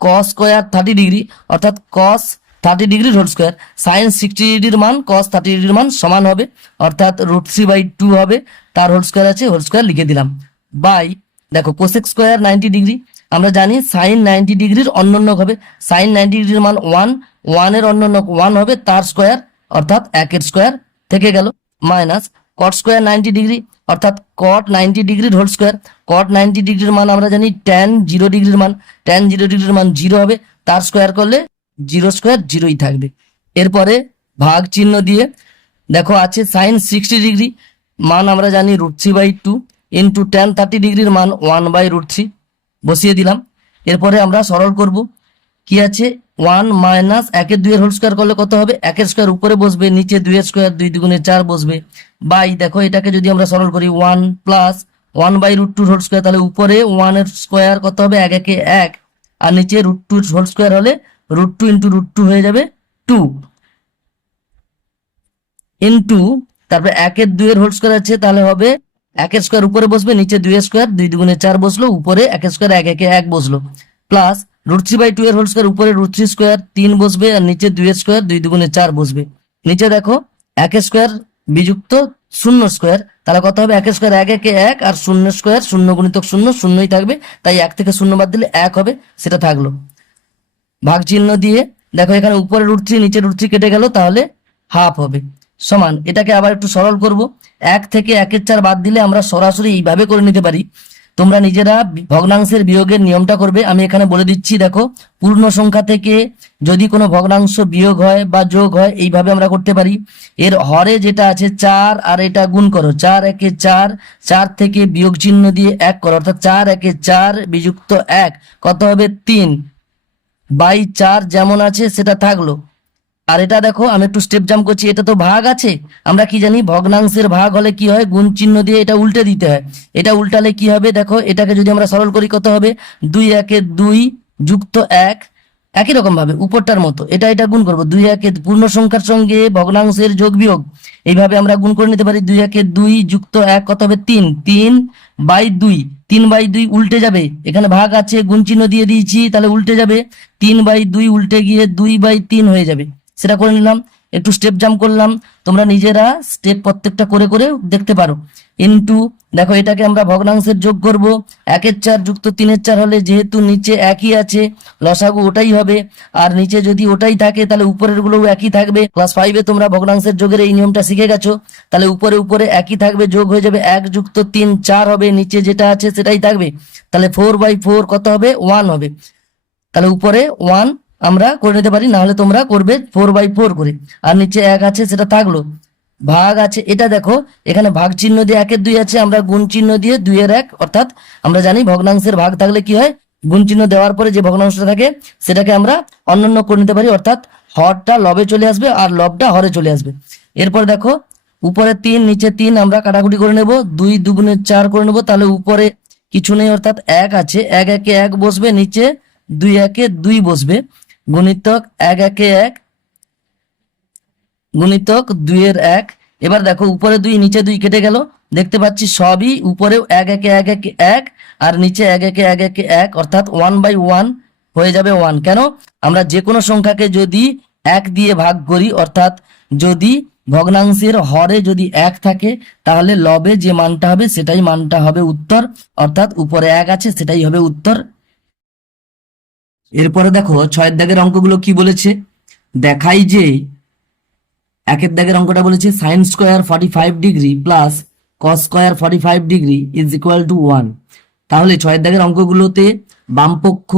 cos স্কোয়ার 30 ডিগ্রি অর্থাৎ cos 30 ডিগ্রির হোল স্কোয়ার, সাইন 60 ডিগ্রির মান কস 30 ডিগ্রির মান সমান হবে, অর্থাৎ √3/2 হবে, তার হোল স্কোয়ার আছে, হোল স্কোয়ার লিখে দিলাম, বাই দেখো কোসেক স্কোয়ার 90 ডিগ্রি, আমরা জানি সাইন 90 ডিগ্রির অন্যন্য হবে, সাইন 90 ডিগ্রির মান 1, 1 এর অন্যন্য 1 হবে, তার স্কোয়ার অর্থাৎ 1 এর স্কোয়ার থেকে গেল, মাইনাস কট স্কোয়ার 90 ডিগ্রি, অর্থাৎ কট 90 ডিগ্রির হোল স্কোয়ার, কট 90 ডিগ্রির মান আমরা জানি ট্যান 0 ডিগ্রির মান, ট্যান 0 ডিগ্রির মান 0 হবে, তার স্কোয়ার করলে 0 স্কোয়ার 0ই থাকবে। এরপরে ভাগ চিহ্ন দিয়ে দেখো আছে সাইন 60 ডিগ্রি মান আমরা জানি √3/2 ইন্টু ট্যান 30 ডিগ্রির মান 1/√3 বসিয়ে দিলাম। এরপরে আমরা সরল করব, কি আছে 1 মাইনাস 1 2 এর হোল স্কোয়ার করলে কত হবে, 1 এর স্কোয়ার উপরে বসবে, নিচে 2 এর স্কোয়ার 2 দুগুণে 4 বসবে, বাই দেখো এটাকে যদি আমরা সরল করি 1 প্লাস 1/√2 হোল স্কোয়ার, তাহলে উপরে 1 এর স্কোয়ার কত হবে 1 একে 1, আর নিচে √2 হোল স্কোয়ার হলে √2 ইন্টু √2 হয়ে যাবে 2 ইন্টু তারপরে 1 এর 2 এর হোল স্কোয়ার আছে, তাহলে হবে 1 এর স্কোয়ার উপরে বসবে, নিচে 2 এর স্কোয়ার 2 দুগুণে 4 বসলো, উপরে 1 এর স্কোয়ার 1 একে 1 বসলো, প্লাস √3/2 এর হোল স্কোয়ার, উপরে √3 স্কোয়ার 3 বসবে, আর নিচে 2 এর স্কোয়ার 2 দুগুণে 4 বসবে, নিচে দেখো 1 এর স্কোয়ার বিযুক্ত 0 স্কোয়ার, তাহলে কত হবে 1 এর স্কোয়ার 1 একে 1, আর 0 স্কোয়ার 0 গুণিতক 0 0ই থাকবে, তাই 1 থেকে 0 বাদ দিলে 1 হবে, সেটা থাকলো। ভাগ চিহ্ন দিয়ে দেখো এখানে উপরে √3 নিচে √3 কেটে গেল, তাহলে হাফ হবে, সমান এটাকে আবার একটু সরল করব, 1 থেকে 1 এর 4 বাদ দিলে আমরা সরাসরি এইভাবে করে নিতে পারি, তোমরা নিজেরা ভগ্নাংশের বিয়োগের নিয়মটা করবে, আমি এখানে বলে দিচ্ছি। দেখো পূর্ণ সংখ্যা থেকে যদি কোনো ভগ্নাংশ বিয়োগ হয় বা যোগ হয়, এইভাবে আমরা করতে পারি, এর হরে যেটা আছে 4 আর এটা গুণ করো, 4 একে 4, 4 থেকে বিয়োগ চিহ্ন দিয়ে 1 করো, অর্থাৎ 4 একে 4 বিযুক্ত 1 কত হবে 3/4 যেমন আছে সেটা থাকলো। আর এটা দেখো আমি একটু স্টেপ জাম্প করছি, এটা তো ভাগ আছে, আমরা কি জানি ভগ্নাংশের ভাগ হলে কি হয়, গুণ চিহ্ন দিয়ে এটা উল্টে দিতে হয়, এটা উল্টালে কি হবে দেখো, এটাকে যদি আমরা সরল করি কত হবে 2 একে 2 যুক্ত 1, একই রকম ভাবে উপরটার মতো এটা গুণ করবো, 2 একে পূর্ণ সংখ্যার সঙ্গে ভগ্নাংশের যোগ বিয়োগ, এইভাবে আমরা গুণ করে নিতে পারি, 2 একে 2 যুক্ত 1 কত হবে 3/2, 3/2 উল্টে যাবে, এখানে ভাগ আছে গুণ চিহ্ন দিয়ে দিয়েছি, তাহলে উল্টে যাবে, 3/2 উল্টে গিয়ে 2/3 হয়ে যাবে, সেটা করে নিলাম। একটু স্টেপ জাম্প করলাম, তোমরা নিজেরা স্টেপ প্রত্যেকটা করে করে দেখতে পারো। ইনটু দেখো এটাকে আমরা ভগ্নাংশের যোগ করব, 1 এর 4 যুক্ত 3 এর 4 হলে যেহেতু নিচে একই আছে লসাগু ওটাই হবে, আর নিচে যদি ওটাই থাকে তাহলে উপরের গুলোও একই থাকবে। ক্লাস 5-এ তোমরা ভগ্নাংশের যোগের এই নিয়মটা শিখে গেছো, তাহলে উপরে উপরে একই থাকবে, যোগ হয়ে যাবে 1 যুক্ত 3 4 হবে, নিচে যেটা আছে সেটাই থাকবে, তাহলে 4/4 কত হবে 1 হবে, তাহলে উপরে 1 আমরা করে নিতে পারি, না হলে তোমরা করবে 4/4 করে, আর নিচে 1 আছে সেটা থাকলো, ভাগ আছে এটা দেখো এখানে ভাগ চিহ্ন দিয়ে 1 এর 2 আছে, আমরা গুণ চিহ্ন দিয়ে 2 এর 1, অর্থাৎ আমরা জানি ভগ্নাংশের ভাগ থাকলে কি হয়, গুণ চিহ্ন দেওয়ার পরে যে ভগ্নাংশটা থাকে সেটাকে আমরা অন্যান্য করে নিতে পারি, অর্থাৎ হরটা লবে চলে আসবে আর লবটা হরে চলে আসবে। এরপর দেখো উপরে 3 নিচে 3 আমরা কাটাকুটি করে নেব, 2 দুগুণে 4 করে নেব, তাহলে উপরে কিছু নেই অর্থাৎ 1 আছে, 1 একে 1 বসবে, নিচে 2 একে 2 বসবে, গুণিতক 1 একে 1 গুণিতক 2 এর 1। এবার দেখো উপরে 2 নিচে 2 কেটে গেল, দেখতে পাচ্ছি সবই উপরেও 1 একে 1 একে 1 আর নিচে 1 একে 1 একে 1, অর্থাৎ 1/1 হয়ে যাবে 1। কেন, আমরা যে কোনো সংখ্যাকে যদি 1 দিয়ে ভাগ করি, অর্থাৎ যদি ভগ্নাংশের হরে যদি 1 থাকে তাহলে লবে যে মানটা হবে সেটাই মানটা হবে উত্তর, অর্থাৎ উপরে 1 আছে সেটাই হবে উত্তর। এরপরে দেখো 6 দাগের অঙ্কগুলো কি বলেছে, দেখাই যে 1 দাগের অঙ্কটা বলেছে sine square 45 degree plus cos square 45 degree is equal two 1। তাহলে 6 দাগের অঙ্কগুলোতে বাম পক্ষ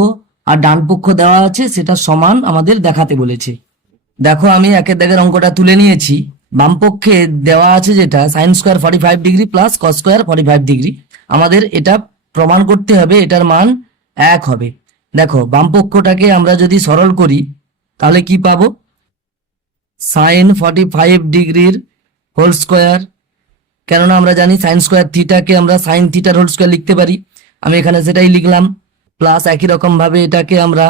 আর ডান পক্ষ দেওয়া আছে, সেটা সমান আমাদের দেখাতে বলেছে। দেখো আমি 1 দাগের অঙ্কটা তুলে নিয়েছি, বাম পক্ষে দেওয়া আছে যেটা sign square 45 degree plus cos square 45 degree, আমাদের এটা প্রমাণ করতে হবে এটার মান 1 হবে। দেখো বাম পক্ষটাকে আমরা যদি সরল করি তাহলে কি পাবো, সাইন 45 ডিগ্রির হোল স্কোয়ার, কেননা আমরা জানি সাইন স্কোয়ার থিটাকে আমরা সাইন থিটার হোল স্কোয়ার লিখতে পারি, আমি এখানে সেটাই লিখলাম, প্লাস একই রকম ভাবে এটাকে আমরা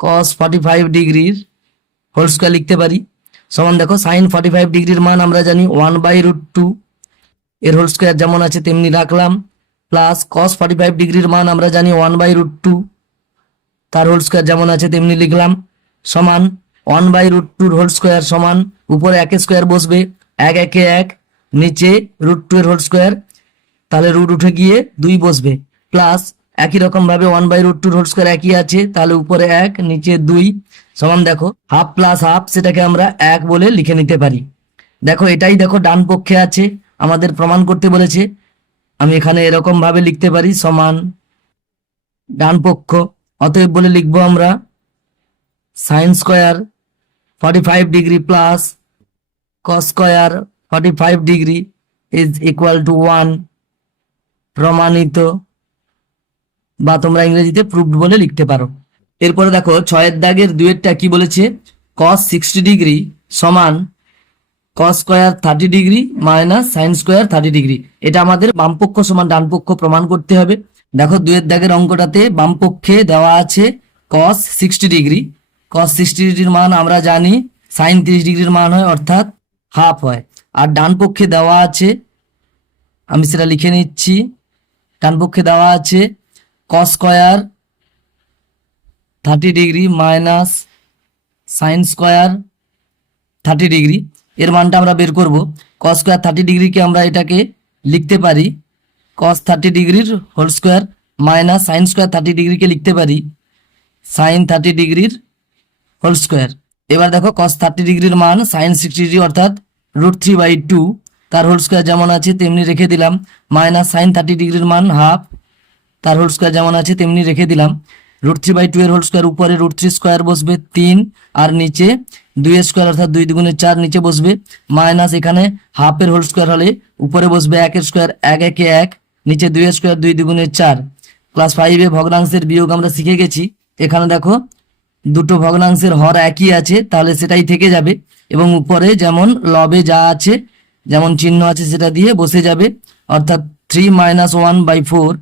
কস 45 ডিগ্রির হোল স্কোয়ার লিখতে পারি, সমান দেখো সাইন 45 ডিগ্রির মান আমরা জানি 1/√2 এর হোল স্কোয়ার যেমন আছে তেমনি রাখলাম, প্লাস কস 45 ডিগ্রির মান আমরা জানি 1/√2 তার হোল স্কোয়ার যেমন আছে তেমনি লিখলাম, সমান 1/√2 হোল স্কোয়ার সমান উপরে 1 স্কোয়ার বসবে, 1 1 1, নিচে √2 এর হোল স্কোয়ার, তাহলে রুট উঠে গিয়ে 2 বসবে, প্লাস একই রকম ভাবে 1/√2 হোল স্কোয়ার একই আছে, তাহলে উপরে 1 নিচে 2 সমান দেখো হাফ প্লাস হাফ, সেটাকে আমরা 1 বলে লিখে নিতে পারি। দেখো এটাই দেখো ডান পক্ষে আছে, আমাদের প্রমাণ করতে বলেছে। আমি এখানে এরকম ভাবে লিখতে পারি সমান ডান পক্ষ, অতএব বলে লিখবো আমরা sign square 45 degree plus cos square 45 degree is equal two 1, প্রমাণিত, বা তোমরা ইংরেজিতে প্রুভড বলে লিখতে পারো। এরপরে দেখো 6 দাগের 2-এরটা কি বলেছে, কস 60 ডিগ্রি সমান cos square 30 degree minus sine square 30 degree. এটা আমাদের বাম পক্ষ সমান ডান পক্ষ প্রমাণ করতে হবে। দেখো 2-এর দাগের অঙ্কটাতে বাম পক্ষে দেওয়া আছে কস 60 ডিগ্রি, কস 60 ডিগ্রির মান আমরা জানি সাইন 30 ডিগ্রির মান হয়, অর্থাৎ হাফ হয়। আর ডান পক্ষে দেওয়া আছে, আমি সেটা লিখে নিচ্ছি, ডান পক্ষে দেওয়া আছে cos square 30 degree minus sine square 30 degree. এর মানটা আমরা বের করব। কস স্কোয়ার 30 ডিগ্রিকে আমরা এটাকে লিখতে পারি কস 30 ডিগ্রির whole square minus sine square 30 ডিগ্রিকে লিখতে পারি সাইন 30 ডিগ্রির হোল স্কোয়ার। এবার দেখো কস 30 ডিগ্রির মান সাইন 60 ডিগ্রি অর্থাৎ √3/2, তার হোল স্কোয়ার যেমন আছে তেমনি রেখে দিলাম, মাইনাস সাইন 30 ডিগ্রির মান হাফ, তার হোল স্কোয়ার যেমন আছে তেমনি রেখে দিলাম। √3/2 এর হোল স্কোয়ার উপরে √3 স্কোয়ার বসবে 3, আর নিচে 2 এর স্কোয়ার অর্থাৎ 2 2 4 নিচে বসবে, মাইনাস এখানে হাফের হোল স্কোয়ার হলে উপরে বসবে 1 এর স্কোয়ার 1 1 1, নিচে 2 এর স্কোয়ার 2 2 4। ক্লাস 5-এ ভগ্নাংশের বিয়োগ আমরা শিখে গেছি। এখানে দেখো দুটো ভগ্নাংশের হর একই আছে, তাহলে সেটাই থেকে যাবে, এবং উপরে যেমন লবে যা আছে যেমন চিহ্ন আছে সেটা দিয়ে বসে যাবে, অর্থাৎ 3 - 1/4,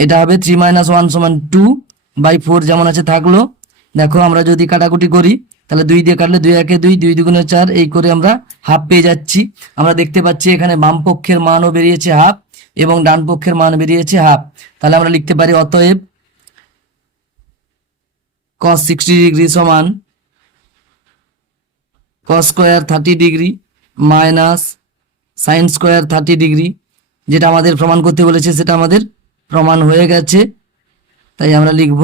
এটা হবে 3 - 1 সমান 2/4 যেমন আছে থাকলো। দেখো আমরা যদি কাটাকুটি করি তাহলে 2 দিয়ে কাটলে 2 1 2, 2 2 4, এই করে আমরা হাফ পেয়ে যাচ্ছি। আমরা দেখতে পাচ্ছি এখানে বাম পক্ষের মানও বেরিয়েছে হাফ এবং ডান পক্ষের মান বেরিয়েছে হাফ। তাহলে আমরা লিখতে পারি অতএব cos 60 ডিগ্রি সমান cos square 30 degree minus sine square 30 degree, যেটা আমাদের প্রমাণ করতে বলেছে সেটা আমাদের প্রমাণ হয়ে গেছে, তাই আমরা লিখব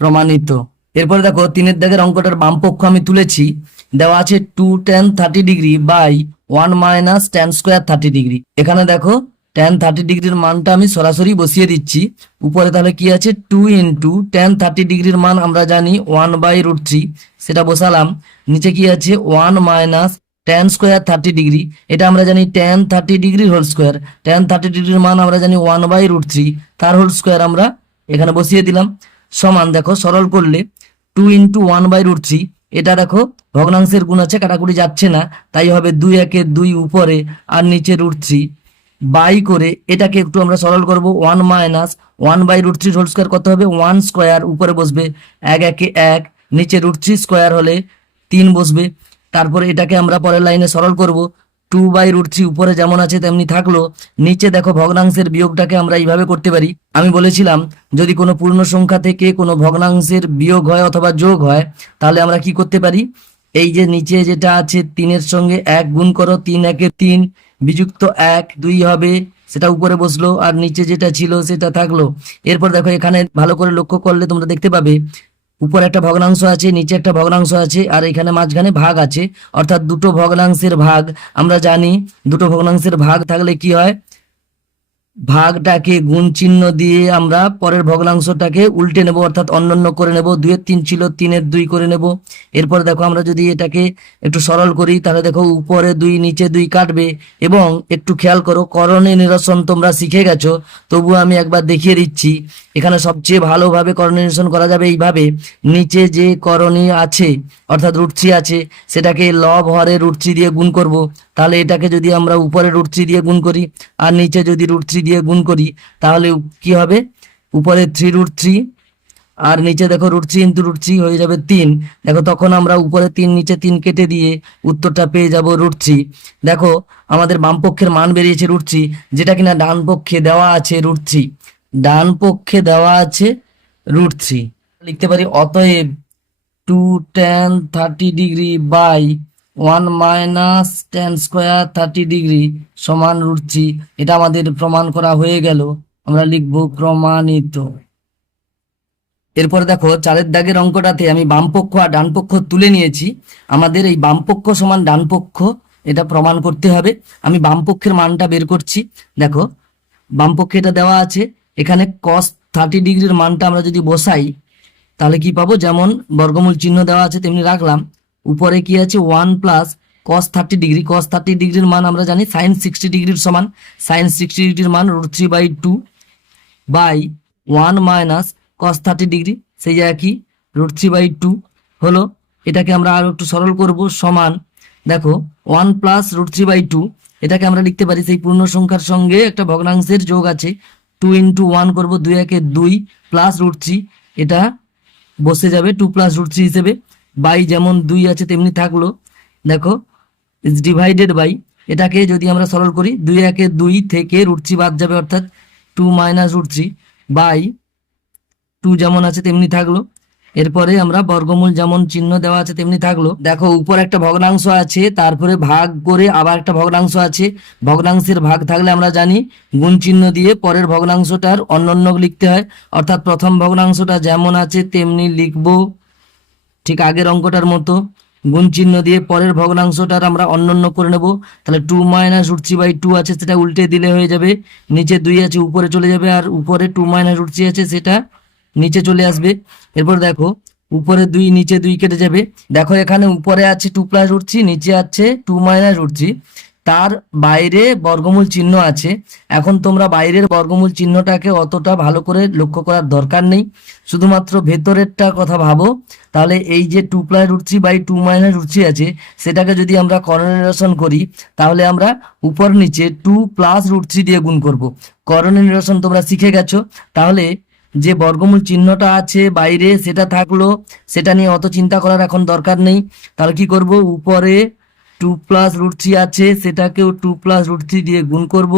প্রমাণিত। এরপরে দেখো 3-এর দাগের অঙ্কটার বাম পক্ষ আমি তুলেছি, দেওয়া আছে 2 tan 30 degree by 1 minus tan square 30 degree. এখানে দেখো tan 30 ডিগ্রির মানটা আমি সরাসরি বসিয়ে দিচ্ছি। উপরে তাহলে কি আছে 2 ইন্টু tan 30 ডিগ্রির মান আমরা জানি 1/√3, সেটা বসালাম। নিচে কি আছে 1 মাইনাস tan স্কোয়ার 30 ডিগ্রি, এটা আমরা জানি tan 30 ডিগ্রির হোল স্কোয়ার, tan 30 ডিগ্রির মান আমরা জানি 1/√3, তার হোল স্কোয়ার আমরা এখানে বসিয়ে দিলাম, সমান দেখো সরল করলে 2 ইন্টু 1/√3, এটা দেখো ভগ্নাংশের গুণ আছে কাটাকুটি যাচ্ছে না, তাই হবে 2 1 2 উপরে আর নিচে √3 বাই করে এটাকে একটু আমরা সরল করব 1 মাইনাস 1/√3 হোল স্কোয়ার কত হবে 1 স্কোয়ার, উপরে বসবে 1 1 1, নিচে √3 স্কোয়ার হলে 3 বসবে। তারপরে এটাকে আমরা পরের লাইনে সরল করব 2/√3 উপরে যেমন আছে তেমনি থাকলো, নিচে দেখো ভগ্নাংশের বিয়োগটাকে আমরা এইভাবে করতে পারি। আমি বলেছিলাম যদি কোনো পূর্ণ সংখ্যা থেকে কোনো ভগ্নাংশের বিয়োগ হয় অথবা যোগ হয় তাহলে আমরা কি করতে পারি, এই যে নিচে যেটা আছে 3-এর সঙ্গে 1 গুণ করো, 3 1 3 বিযুক্ত 1 2 হবে, সেটা উপরে বসলো আর নিচে যেটা ছিল সেটা থাকলো। এরপর দেখো এখানে ভালো করে লক্ষ্য করলে তোমরা দেখতে পাবে উপরে একটা ভগ্নাংশ আছে, নিচে একটা ভগ্নাংশ আছে, আর এখানে মাঝখানে ভাগ আছে, অর্থাৎ দুটো ভগ্নাংশের ভাগ। আমরা জানি দুটো ভগ্নাংশের ভাগ থাকলে কি হয়, ভাগটাকে গুণ চিহ্ন দিয়ে আমরা পরের ভগ্নাংশটাকে উল্টে নেব, অর্থাৎ অন্যান্য করে নেব। 2 এর 3 ছিল 3 এর 2 করে নেব। এরপর দেখো আমরা যদি এটাকে একটু সরল করি তাহলে দেখো উপরে 2 নিচে 2 কাটবে, এবং একটু খেয়াল করো করণীয় নিরসন তোমরা শিখে গেছো, তবুও আমি একবার দেখিয়ে দিচ্ছি। এখানে সবচেয়ে ভালোভাবে করণীয় নিরসন করা যাবে এইভাবে, নিচে যে করণীয় আছে অর্থাৎ √3 আছে সেটাকে লব হরে √3 দিয়ে গুণ করব, তাহলে এটাকে যদি আমরা উপরে √3 দিয়ে গুণ করি আর নিচে যদি √3 দিয়ে গুণ করি তাহলে কি হবে, উপরে 3√3 আর নিচে দেখো √3 ইন্টু √3 হয়ে যাবে 3। দেখো তখন আমরা উপরে 3 নিচে 3 কেটে দিয়ে উত্তরটা পেয়ে যাব √3। দেখো আমাদের বাম পক্ষের মান বেরিয়েছে √3, যেটা কিনা ডান পক্ষে দেওয়া আছে √3, ডান পক্ষে দেওয়া আছে √3। লিখতে পারি অতএব two tan 30 degree by 1 - tan² 30 degree সমান √3। এটা আমাদের প্রমাণ করা হয়ে গেল, আমরা লিখবো প্রমাণিত। এরপরে দেখো 4-এর দাগের অঙ্কটাতে আমি বাম পক্ষ আর ডান পক্ষ তুলে নিয়েছি। আমাদের এই বাম পক্ষ সমান ডান পক্ষ এটা প্রমাণ করতে হবে। আমি বাম পক্ষের মানটা বের করছি। দেখো বাম পক্ষে এটা দেওয়া আছে, এখানে cos 30 ডিগ্রির মানটা আমরা যদি বসাই তাহলে কি পাবো, যেমন বর্গমূল চিহ্ন দেওয়া আছে তেমনি রাখলাম। উপরে কি আছে 1 প্লাস cos 30 ডিগ্রি, cos 30 ডিগ্রির মান আমরা জানি sin 60 ডিগ্রির সমান, sin 60 ডিগ্রির মান √3/2 বাই 1 মাইনাস cos 30 ডিগ্রি, সেই জায়গায় কি √3/2 হলো। এটাকে আমরা আরো একটু সরল করব, সমান দেখো 1 প্লাস √3/2 এটাকে আমরা লিখতে পারি সেই পূর্ণ সংখ্যার সঙ্গে একটা ভগ্নাংশের যোগ আছে, 2 × 1 করবো, 2 × 1 = 2 প্লাস √3, এটা বসে যাবে 2 প্লাস √3 হিসেবে, বাই যেমন 2 আছে তেমনি থাকলো। দেখো ইজ ডিভাইডেড বাই, এটাকে যদি আমরা সরল করি 2 × 1 = 2 থেকে √3 বাদ যাবে, অর্থাৎ 2 - √3 বাই 2 যেমন আছে তেমনি থাকলো। এরপরে আমরা বর্গমূল যেমন চিহ্ন দেওয়া আছে তেমনি থাকলো। দেখো উপর একটা ভগ্নাংশ আছে, তারপরে ভাগ করে আবার একটা ভগ্নাংশ আছে। ভগ্নাংশের ভাগ থাকলে আমরা জানি গুণ চিহ্ন দিয়ে পরের ভগ্নাংশটার অন্যান্য লিখতে হয়, অর্থাৎ প্রথম ভগ্নাংশটা যেমন আছে তেমনি লিখবো, ঠিক আগের অঙ্কটার মতো গুণ চিহ্ন দিয়ে পরের ভগ্নাংশটার আমরা অন্যান্য করে নেব। তাহলে 2 - √3/2 আছে, সেটা উল্টে দিলে হয়ে যাবে, নিচে 2 আছে উপরে চলে যাবে, আর উপরে 2 - √3 আছে সেটা নিচে চলে আসবে। এরপর দেখো উপরে 2 নিচে 2 কেটে যাবে। দেখো এখানে উপরে আছে 2 + √3, নিচে আছে 2 - √3, তার বাইরে বর্গমূল চিহ্ন আছে। এখন তোমরা বাইরের বর্গমূল চিহ্নটাকে অতটা ভালো করে লক্ষ্য করার দরকার নেই, শুধুমাত্র ভেতরেরটা কথা ভাবো। তাহলে এই যে 2 + √3/2 - √3 আছে, সেটাকে যদি আমরা করণীয় করি তাহলে আমরা উপর নিচে 2 + √3 দিয়ে গুণ করব। করণীয় তোমরা শিখে গেছো, তাহলে যে বর্গমূল চিহ্নটা আছে বাইরে সেটা থাকলো, সেটা নিয়ে অত চিন্তা করার এখন দরকার নেই। তাহলে কি করব, উপরে 2 + √3 আছে, সেটাকেও 2 + √3 দিয়ে গুণ করব,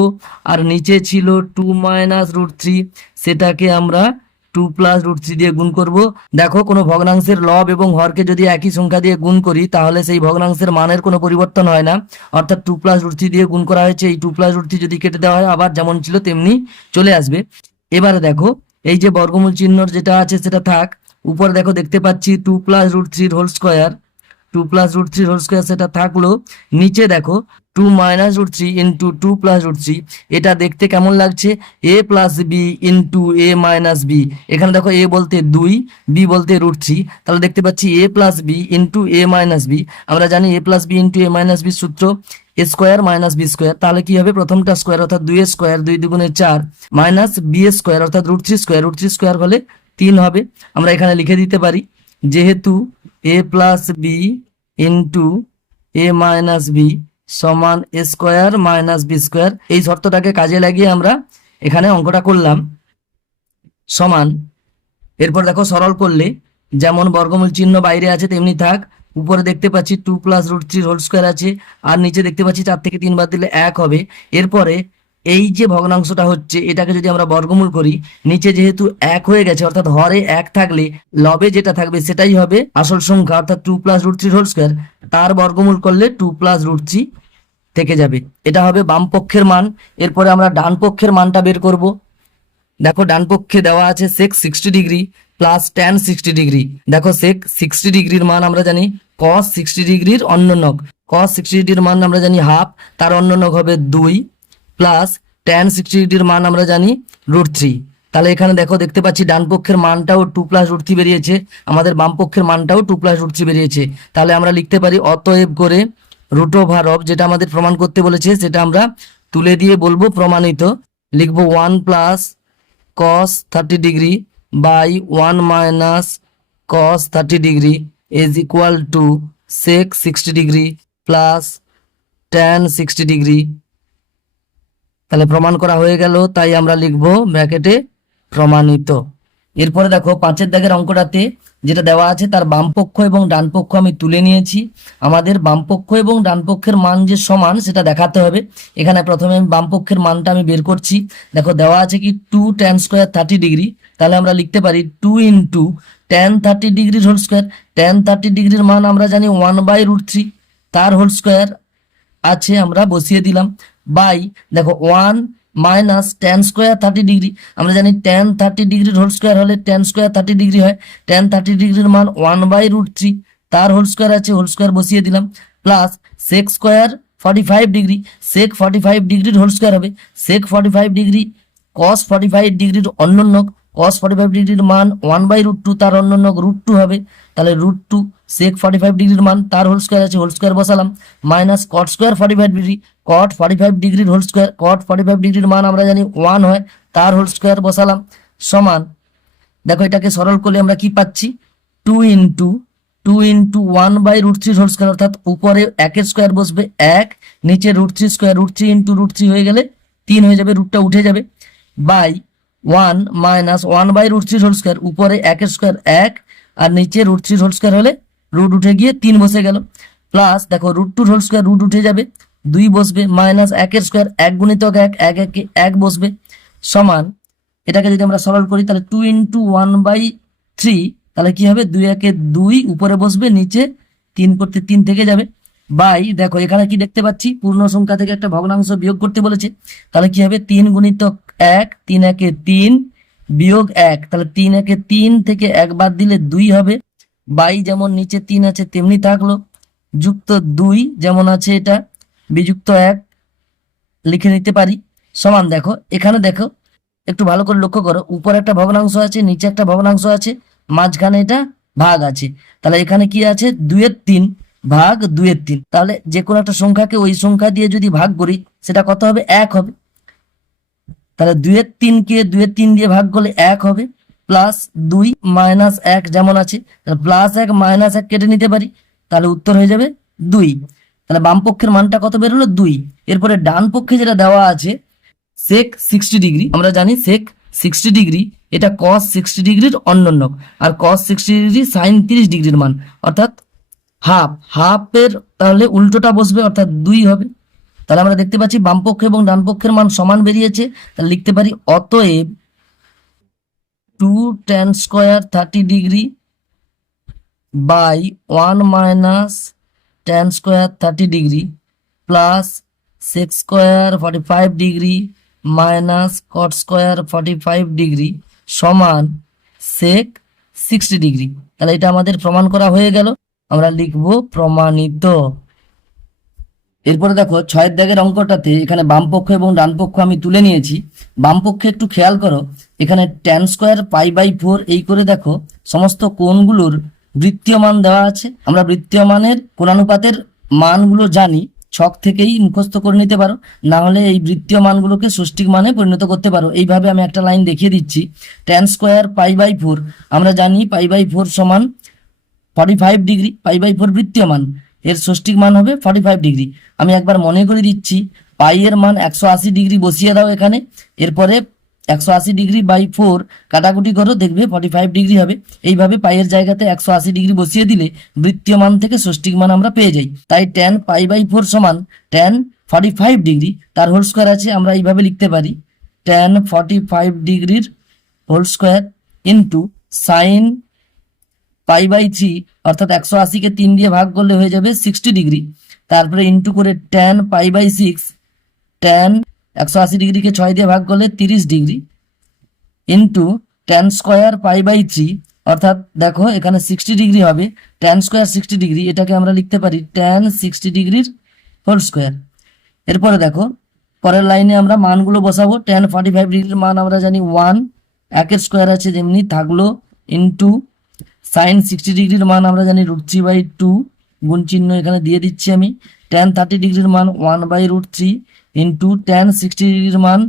আর নিচে ছিল 2 - √3, সেটাকে আমরা 2 + √3 দিয়ে গুণ করব। দেখো কোনো ভগ্নাংশের লব এবং হরকে যদি একই সংখ্যা দিয়ে গুণ করি তাহলে সেই ভগ্নাংশের মানের কোনো পরিবর্তন হয় না, অর্থাৎ 2 + √3 দিয়ে গুণ করা হয়েছে, এই 2 + √3 যদি কেটে দেওয়া হয় আবার যেমন ছিল তেমনি চলে আসবে। এবারে দেখো এই যে বর্গমূল চিহ্নর যেটা আছে সেটা থাক, উপরে দেখো দেখতে পাচ্ছি 2 + √3 হোল স্কয়ার, 2 + √3 হোল স্কয়ার সেটা থাকলো। নিচে দেখো 2 - √3 × 2 + √3, এটা দেখতে কেমন লাগছে, a + b × a - b। এখানে দেখো a বলতে 2, b বলতে √3, তাহলে দেখতে পাচ্ছি a + b × a - b। আমরা জানি a + b × a - b সূত্র a² - b²। তাহলে কি হবে, প্রথমটা স্কয়ার অর্থাৎ 2 এর স্কয়ার, 2 × 2 = 4, মাইনাস b এর স্কয়ার অর্থাৎ √3² স্কয়ার হলে 3 হবে। আমরা এখানে লিখে দিতে পারি, যেহেতু a + b × a - b সমান a² - b², এই শর্তটাকে কাজে লাগিয়ে আমরা এখানে অঙ্কটা করলাম, সমান। এরপর দেখো সরল করলে যেমন বর্গমূল চিহ্ন বাইরে আছে তেমনি থাক, উপরে দেখতে পাচ্ছি 2 + √3 হোল স্কয়ার আছে, আর নিচে দেখতে পাচ্ছি 4 থেকে 3 বাদ দিলে 1 হবে। এরপরে এই যে ভগ্নাংশটা হচ্ছে এটাকে যদি আমরা বর্গমূল করি, নিচে যেহেতু 1 হয়ে গেছে, অর্থাৎ হরে 1 থাকলে লবে যেটা থাকবে সেটাই হবে আসল সংখ্যা, অর্থাৎ 2 + √3 হোল স্কয়ার, তার বর্গমূল করলে 2 + √3 থেকে যাবে। এটা হবে বাম পক্ষের মান। এরপরে আমরা ডান পক্ষের মানটা বের করব। দেখো ডান পক্ষে দেওয়া আছে sec 60 প্লাস tan 60। দেখো sec 60 মান আমরা জানি cos 60 অন্যনক, cos 60 মান আমরা জানি হাফ, তার অন্যনক হবে 2, প্লাস tan 60 মান আমরা জানি √3। তাহলে এখানে দেখো দেখতে পাচ্ছি ডান পক্ষের মানটাও 2 + √3 বেরিয়েছে, আমাদের বাম পক্ষের মানটাও 2 + √3 বেরিয়েছে। তাহলে আমরা লিখতে পারি অতএব করে √of, যেটা আমাদের প্রমাণ করতে বলেছে সেটা আমরা তুলে দিয়ে বলবো প্রমাণিত। লিখবো 1 + cos 30 বাই 1 - cos 30 is equal to sec 60 plus tan 60। তাহলে প্রমাণ করা হয়ে গেল, তাই আমরা লিখবো ব্র্যাকেটে প্রমাণিত। এরপরে দেখো 5-এর দাগের অঙ্কটাতে যেটা দেওয়া আছে তার বাম পক্ষ এবং ডান পক্ষ আমি তুলে নিয়েছি। আমাদের বাম পক্ষ এবং ডান পক্ষের মান যে সমান সেটা দেখাতে হবে। এখানে প্রথমে আমি বাম পক্ষের মানটা আমি বের করছি। দেখো দেওয়া আছে কি 2 tan² 30 ডিগ্রি, তাহলে আমরা লিখতে পারি 2 × tan 30 ডিগ্রির হোল স্কোয়ার। tan 30 ডিগ্রির মান আমরা জানি 1/√3, তার হোল স্কোয়ার আছে, আমরা বসিয়ে দিলাম। বাই দেখো 1 মাইনাস tan স্কোয়ার 30 ডিগ্রি, আমরা জানি tan 30 ডিগ্রির হোল স্কোয়ার হলে tan স্কোয়ার 30 ডিগ্রি হয়। tan 30 ডিগ্রির মান 1/√3, তার হোল স্কোয়ার আছে, হোল স্কোয়ার বসিয়ে দিলাম। Plus sec square 45 degree, sec 45 ডিগ্রির হোল স্কোয়ার হবে। sec 45 ডিগ্রি cos 45 ডিগ্রির অন্যন্য, cos 45 ডিগ্রির মান 1/√2, তার অন্যন্য √2 হবে। তাহলে √2 sec 45 ডিগ্রির মান, তার হোল স্কোয়ার আছে, হোল স্কোয়ার বসালাম। Minus cot square 45 degree, cot 45 ডিগ্রির হোল স্কোয়ার, cot 45 ডিগ্রির মান আমরা জানি 1 হয়, তার হোল স্কোয়ার বসালাম। সমান দেখো এটাকে সরল করলে আমরা কি পাচ্ছি, 2 ইন্টু 1/√3 হোল স্কোয়ার, অর্থাৎ উপরে 1 স্কোয়ার বসবে 1, নিচে √3 স্কোয়ার, √3 ইন্টু √3 হয়ে গেলে 3 হয়ে যাবে, রুটটা উঠে যাবে। বাই 1 মাইনাস 1/√3 হোল স্কোয়ার, উপরে 1 স্কোয়ার 1 আর নিচে √3 হোল স্কোয়ার হলে রুট উঠে গিয়ে 3 বসে গেল। প্লাস দেখো √2 হোল স্কোয়ার, রুট উঠে যাবে 2 বসবে, মাইনাস 1 স্কোয়ার 1 গুণিতক 1, 1 বসবে। সমান এটাকে যদি আমরা সরল করি তাহলে 2 ইন্টু 1/3, তাহলে কি হবে 2 একে 2 উপরে বসবে, নিচে 3 করতে 3 থেকে যাবে। বাই দেখো এখানে কি দেখতে পাচ্ছি, পূর্ণ সংখ্যা থেকে একটা ভগ্নাংশ বিয়োগ করতে বলেছে, তাহলে কি হবে 3 গুণিতক 1, 3 একে 3 বিয়োগ 1, তাহলে 3 একে 3 থেকে 1 বাদ দিলে 2 হবে। বাই যেমন নিচে 3 আছে তেমনি থাকলো, যুক্ত 2 যেমন আছে এটা, বিযুক্ত 1 লিখে নিতে পারি। সমান দেখো এখানে দেখো একটু ভালো করে লক্ষ্য করো, উপরে একটা ভগ্নাংশ আছে, নিচে একটা ভগ্নাংশ আছে, মাঝখানে এটা ভাগ আছে। তাহলে এখানে কি আছে 2/3 ভাগ 2/3, তাহলে যে কোনো একটা সংখ্যাকে ওই সংখ্যা দিয়ে যদি ভাগ করি সেটা কত হবে, 1 হবে। তাহলে 2/3 কে 2/3 দিয়ে ভাগ করলে 1 হবে। প্লাস 2 মাইনাস 1 যেমন আছে, প্লাস 1 মাইনাস 1 কেটে নিতে পারি, তাহলে উত্তর হয়ে যাবে 2। তাহলে বাম পক্ষের মানটা কত বেরোলো, 2। এরপরে ডান পক্ষে যেটা দেওয়া আছে sec 60 ডিগ্রি, আমরা জানি sec 60 ডিগ্রি এটা cos 60 ডিগ্রির অন্যন্য, আর cos 60 ডিগ্রি sin 30 ডিগ্রির মান, অর্থাৎ হাফের তাহলে উল্টোটা বসবে, অর্থাৎ 2 হবে। তাহলে আমরা দেখতে পাচ্ছি বাম পক্ষ এবং ডান পক্ষের মান সমান বেরিয়েছে, তাহলে লিখতে পারি অতএব 2 tan square 30 degree by 1 minus tan square 30 degree plus sec square 45 degree minus cot square 45 degree সমান sec 60 ডিগ্রি। তাহলে এটা আমাদের প্রমাণ করা হয়ে গেল, আমরা লিখব প্রমাণিত। এরপরে দেখো 6 দাগের অঙ্কটাতে এখানে বাম পক্ষ এবং ডান পক্ষ আমি তুলে নিয়েছি। বাম পক্ষে একটু খেয়াল করো, এখানে tan স্কোয়ার π/4 এই করে দেখো সমস্ত কোণগুলোর বৃত্তীয় মান দেওয়া আছে। আমরা বৃত্তীয় মানের কোণানুপাতের মানগুলো জানি, ছক থেকেই মুখস্থ করে নিতে পারো, না হলে এই বৃত্তীয় মানগুলোকে ষষ্ঠিক মানে পরিণত করতে পারো। এইভাবে আমি একটা লাইন দেখিয়ে দিচ্ছি, tan স্কোয়ার π/4 আমরা জানি π/4 সমান 45 ডিগ্রি, π/4 বৃত্তীয় মান, এর ষষ্ঠিক মান হবে 45 ডিগ্রি। আমি একবার মনে করে দিচ্ছি, পাই এর মান 180 ডিগ্রি বসিয়ে দাও এখানে, এরপরে 180 ডিগ্রি বাই 4 কাটাকুটি করো, দেখবে 45 ডিগ্রি হবে। এইভাবে পাইয়ের জায়গাতে 180 ডিগ্রি বসিয়ে দিলে বৃত্তীয় মান থেকে ষষ্ঠিক মান আমরা পেয়ে যাই। তাই tan π/4 সমান tan 45 ডিগ্রি, তার হোল স্কোয়ার আছে, আমরা এইভাবে লিখতে পারি tan 45 ডিগ্রির হোল স্কোয়ার ইন্টু সাইন π/3 অর্থাৎ 180 কে 3 দিয়ে ভাগ করলে হয়ে যাবে 60 ডিগ্রি, তারপরে ইন্টু করে tan π/6, tan 180 ডিগ্রিকে 6 দিয়ে ভাগ করলে 30 ডিগ্রি ইন্টু tan স্কোয়ার π/3 অর্থাৎ দেখো এখানে 60 ডিগ্রি হবে, tan স্কোয়ার 60 ডিগ্রি, এটাকে আমরা লিখতে পারি tan 60 ডিগ্রির হোল স্কোয়ার। এরপরে দেখো পরের লাইনে আমরা মানগুলো বসাবো, tan 45 ডিগ্রির মান আমরা জানি 1, 1 স্কোয়ার আছে যেমনি থাকলো, ইন্টু সাইন 60 ডিগ্রির মান আমরা জানি √3/2, গুণ চিহ্ন এখানে দিয়ে দিচ্ছি আমি, tan 30 ডিগ্রির মান 1/√3 ইন্টু tan 60 ডিগ্রির মান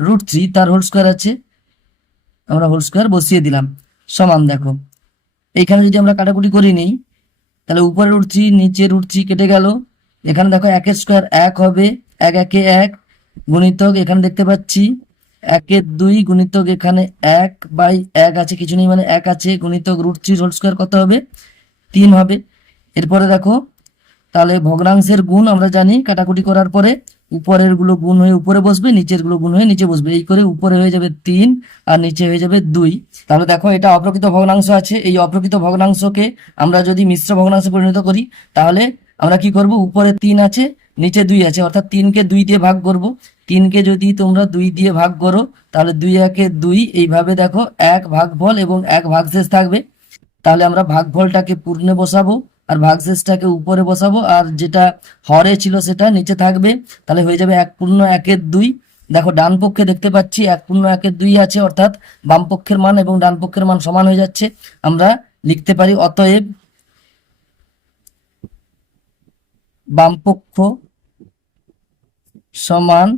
√3, তার হোল স্কোয়ার আছে, আমরা হোল স্কোয়ার বসিয়ে দিলাম। সমান দেখো এইখানে যদি আমরা কাটাকুটি করে নিই তাহলে উপরে √3 নিচে √3 কেটে গেল, এখানে দেখো 1 স্কোয়ার 1 হবে, 1 একে 1 গুণিতক এখানে দেখতে পাচ্ছি 1 2 গুণিতক এখানে 1/1 আছে, কিছু নেই মানে 1 আছে, গুণিতক √3 হোল স্কোয়ার কত হবে 3 হবে। এরপরে দেখো তাহলে ভগ্নাংশের গুণ আমরা জানি কাটাকুটি করার পরে উপরের গুলো গুণ হয়ে উপরে বসবে, নিচের গুলো গুণ হয়ে নিচে বসবে, এই করে উপরে হয়ে যাবে 3 আর নিচে হয়ে যাবে 2। তাহলে দেখো এটা অপ্রকৃত ভগ্নাংশ আছে, এই অপ্রকৃত ভগ্নাংশকে আমরা যদি মিশ্র ভগ্নাংশে পরিণত করি তাহলে আমরা কি করব, উপরে 3 আছে নিচে 2 আছে, অর্থাৎ 3কে 2 দিয়ে ভাগ করব। 3কে যদি তোমরা 2 দিয়ে ভাগ করো তাহলে 2 একে 2, এইভাবে দেখো 1 ভাগফল এবং 1 ভাগশেষ থাকবে। তাহলে আমরা ভাগফলটাকে পূর্ণে বসাবো আর ভাগশেষটাকে উপরে বসাবো, আর যেটা হরে ছিল সেটা নিচে থাকবে। তাহলে হয়ে যাবে 1 পূর্ণ 1-এর 2। দেখো ডান পক্ষে দেখতে পাচ্ছি 1 পূর্ণ 1-এর 2 আছে, অর্থাৎ বাম পক্ষের মান এবং ডান পক্ষের মান সমান হয়ে যাচ্ছে। আমরা লিখতে পারি অতএব বাম পক্ষ সমান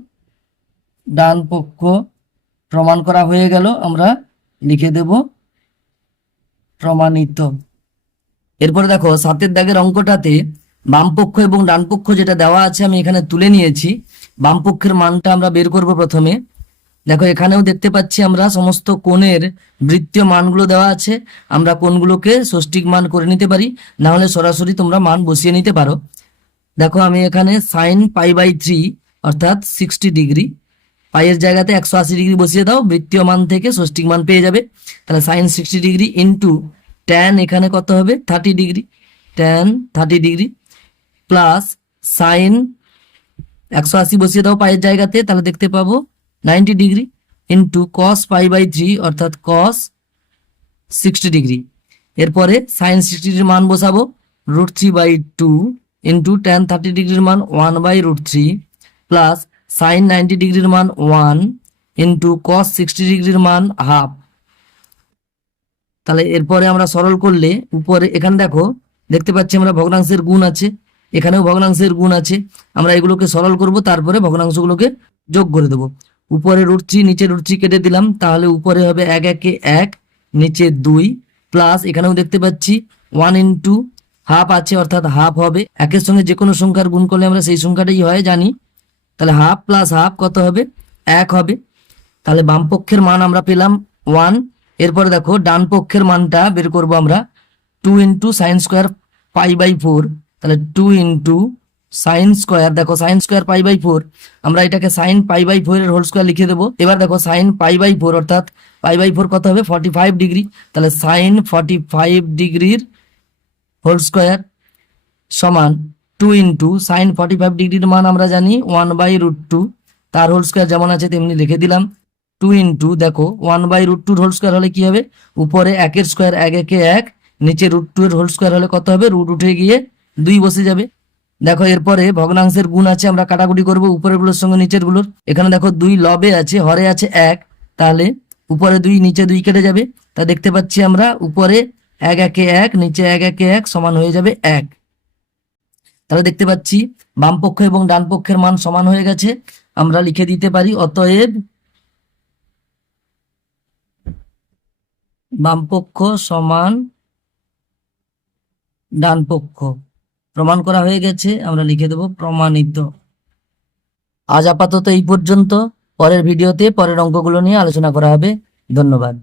ডান পক্ষ প্রমাণ করা হয়ে গেল। আমরা লিখে দেব প্রমাণিত। এরপরে দেখো 7-এর দাগের অঙ্কটাতে বাম পক্ষ এবং ডান পক্ষ যেটা দেওয়া আছে আমি এখানে তুলে নিয়েছি। বাম পক্ষের মানটা আমরা বের করব প্রথমে। দেখো এখানেও দেখতে পাচ্ছি আমরা সমস্ত কোণের বৃত্তীয় মানগুলো দেওয়া আছে, আমরা কোণগুলোকে ষষ্ঠিক মান করে নিতে পারি, না হলে সরাসরি তোমরা মান বসিয়ে নিতে পারো। দেখো আমি এখানে সাইন π/3 অর্থাৎ 60 ডিগ্রি, পাইয়ের জায়গাতে 180 ডিগ্রি বসিয়ে দাও, বৃত্তীয় মান থেকে ষষ্ঠিক মান পেয়ে যাবে। তাহলে সাইন 60 ডিগ্রি ইন্টু ট্যান এখানে কত হবে 30 degree, tan 30 degree plus sign 180 বসিয়ে দাও পাইয়ের জায়গাতে, তাহলে দেখতে পাবো 90 ডিগ্রি ইন্টু কস π/3 অর্থাৎ কস 60 ডিগ্রি। এরপরে সাইন 60 ডিগ্রির মান বসাবো √3/2 ইন্টু ট্যান 30 ডিগ্রির মান 1/√3 প্লাস সাইন 90 ডিগ্রির মান 1 ইন্টু কস 60 ডিগ্রির মান হাফ। তাহলে এরপরে আমরা সরল করলে উপরে এখানে দেখো দেখতে পাচ্ছি আমরা ভগ্নাংশের গুণ আছে, এখানেও ভগ্নাংশের গুণ আছে, আমরা এগুলোকে সরল করব, তারপরে ভগ্নাংশগুলোকে যোগ করে দেবো। উপরে √3 নিচে √3 কেটে দিলাম, তাহলে উপরে হবে 1-1 নিচে 2 প্লাস এখানেও দেখতে পাচ্ছি 1 ইন্টু হাফ আছে, অর্থাৎ হাফ হবে, একের সঙ্গে যে কোনো সংখ্যার গুণ করলে আমরা সেই সংখ্যাটাই হয় জানি। তাহলে হাফ প্লাস হাফ কত হবে 1 হবে। তাহলে বাম পক্ষের মান আমরা পেলাম 1। এরপরে দেখো ডান পক্ষের মানটা বের করব আমরা 2 ইন্টু সাইন স্কোয়ার π/4, তাহলে 2 ইন্টু সাইন স্কোয়ার, দেখো সাইন স্কোয়ার π/4, আমরা এটাকে সাইন π/4 এর হোল স্কোয়ার লিখে দেবো। এবার দেখো সাইন π/4 অর্থাৎ π/4 কত হবে 45 ডিগ্রি, তাহলে সাইন 45 ডিগ্রির হোল স্কোয়ার সমান 2 ইন্টু সাইন 45 ডিগ্রির মান আমরা জানি 1/√2, তার হোল স্কোয়ার যেমন আছে তেমনি লিখে দিলাম। 2 ইন্টু দেখো 1/√2 হোল স্কোয়ার হলে কি হবে, উপরে 1-এর স্কোয়ার 1-1, নিচে √2 এর হোল স্কোয়ার হলে কত হবে, রুট উঠে গিয়ে 2 বসে যাবে। দেখো এরপরে ভগ্নাংশের গুণ আছে, আমরা কাটাকুটি করব উপরের গুলোর সঙ্গে নিচের গুলোর। এখানে দেখো 2 লবে আছে, হরে আছে 1, তাহলে উপরে 2 নিচে 2 কেটে যাবে, তা দেখতে পাচ্ছি আমরা উপরে 1-1 নিচে 1-1 সমান হয়ে যাবে 1। তাহলে দেখতে পাচ্ছি বাম পক্ষ এবং ডান পক্ষের মান সমান হয়ে গেছে, আমরা লিখে দিতে পারি অতএব বাম পক্ষ সমান ডান পক্ষ প্রমাণ করা হয়ে গেছে, আমরা লিখে দেব প্রমাণিত। আজ আপাতত এই পর্যন্ত, পরের ভিডিওতে পরের অঙ্কগুলো নিয়ে আলোচনা করা হবে। ধন্যবাদ।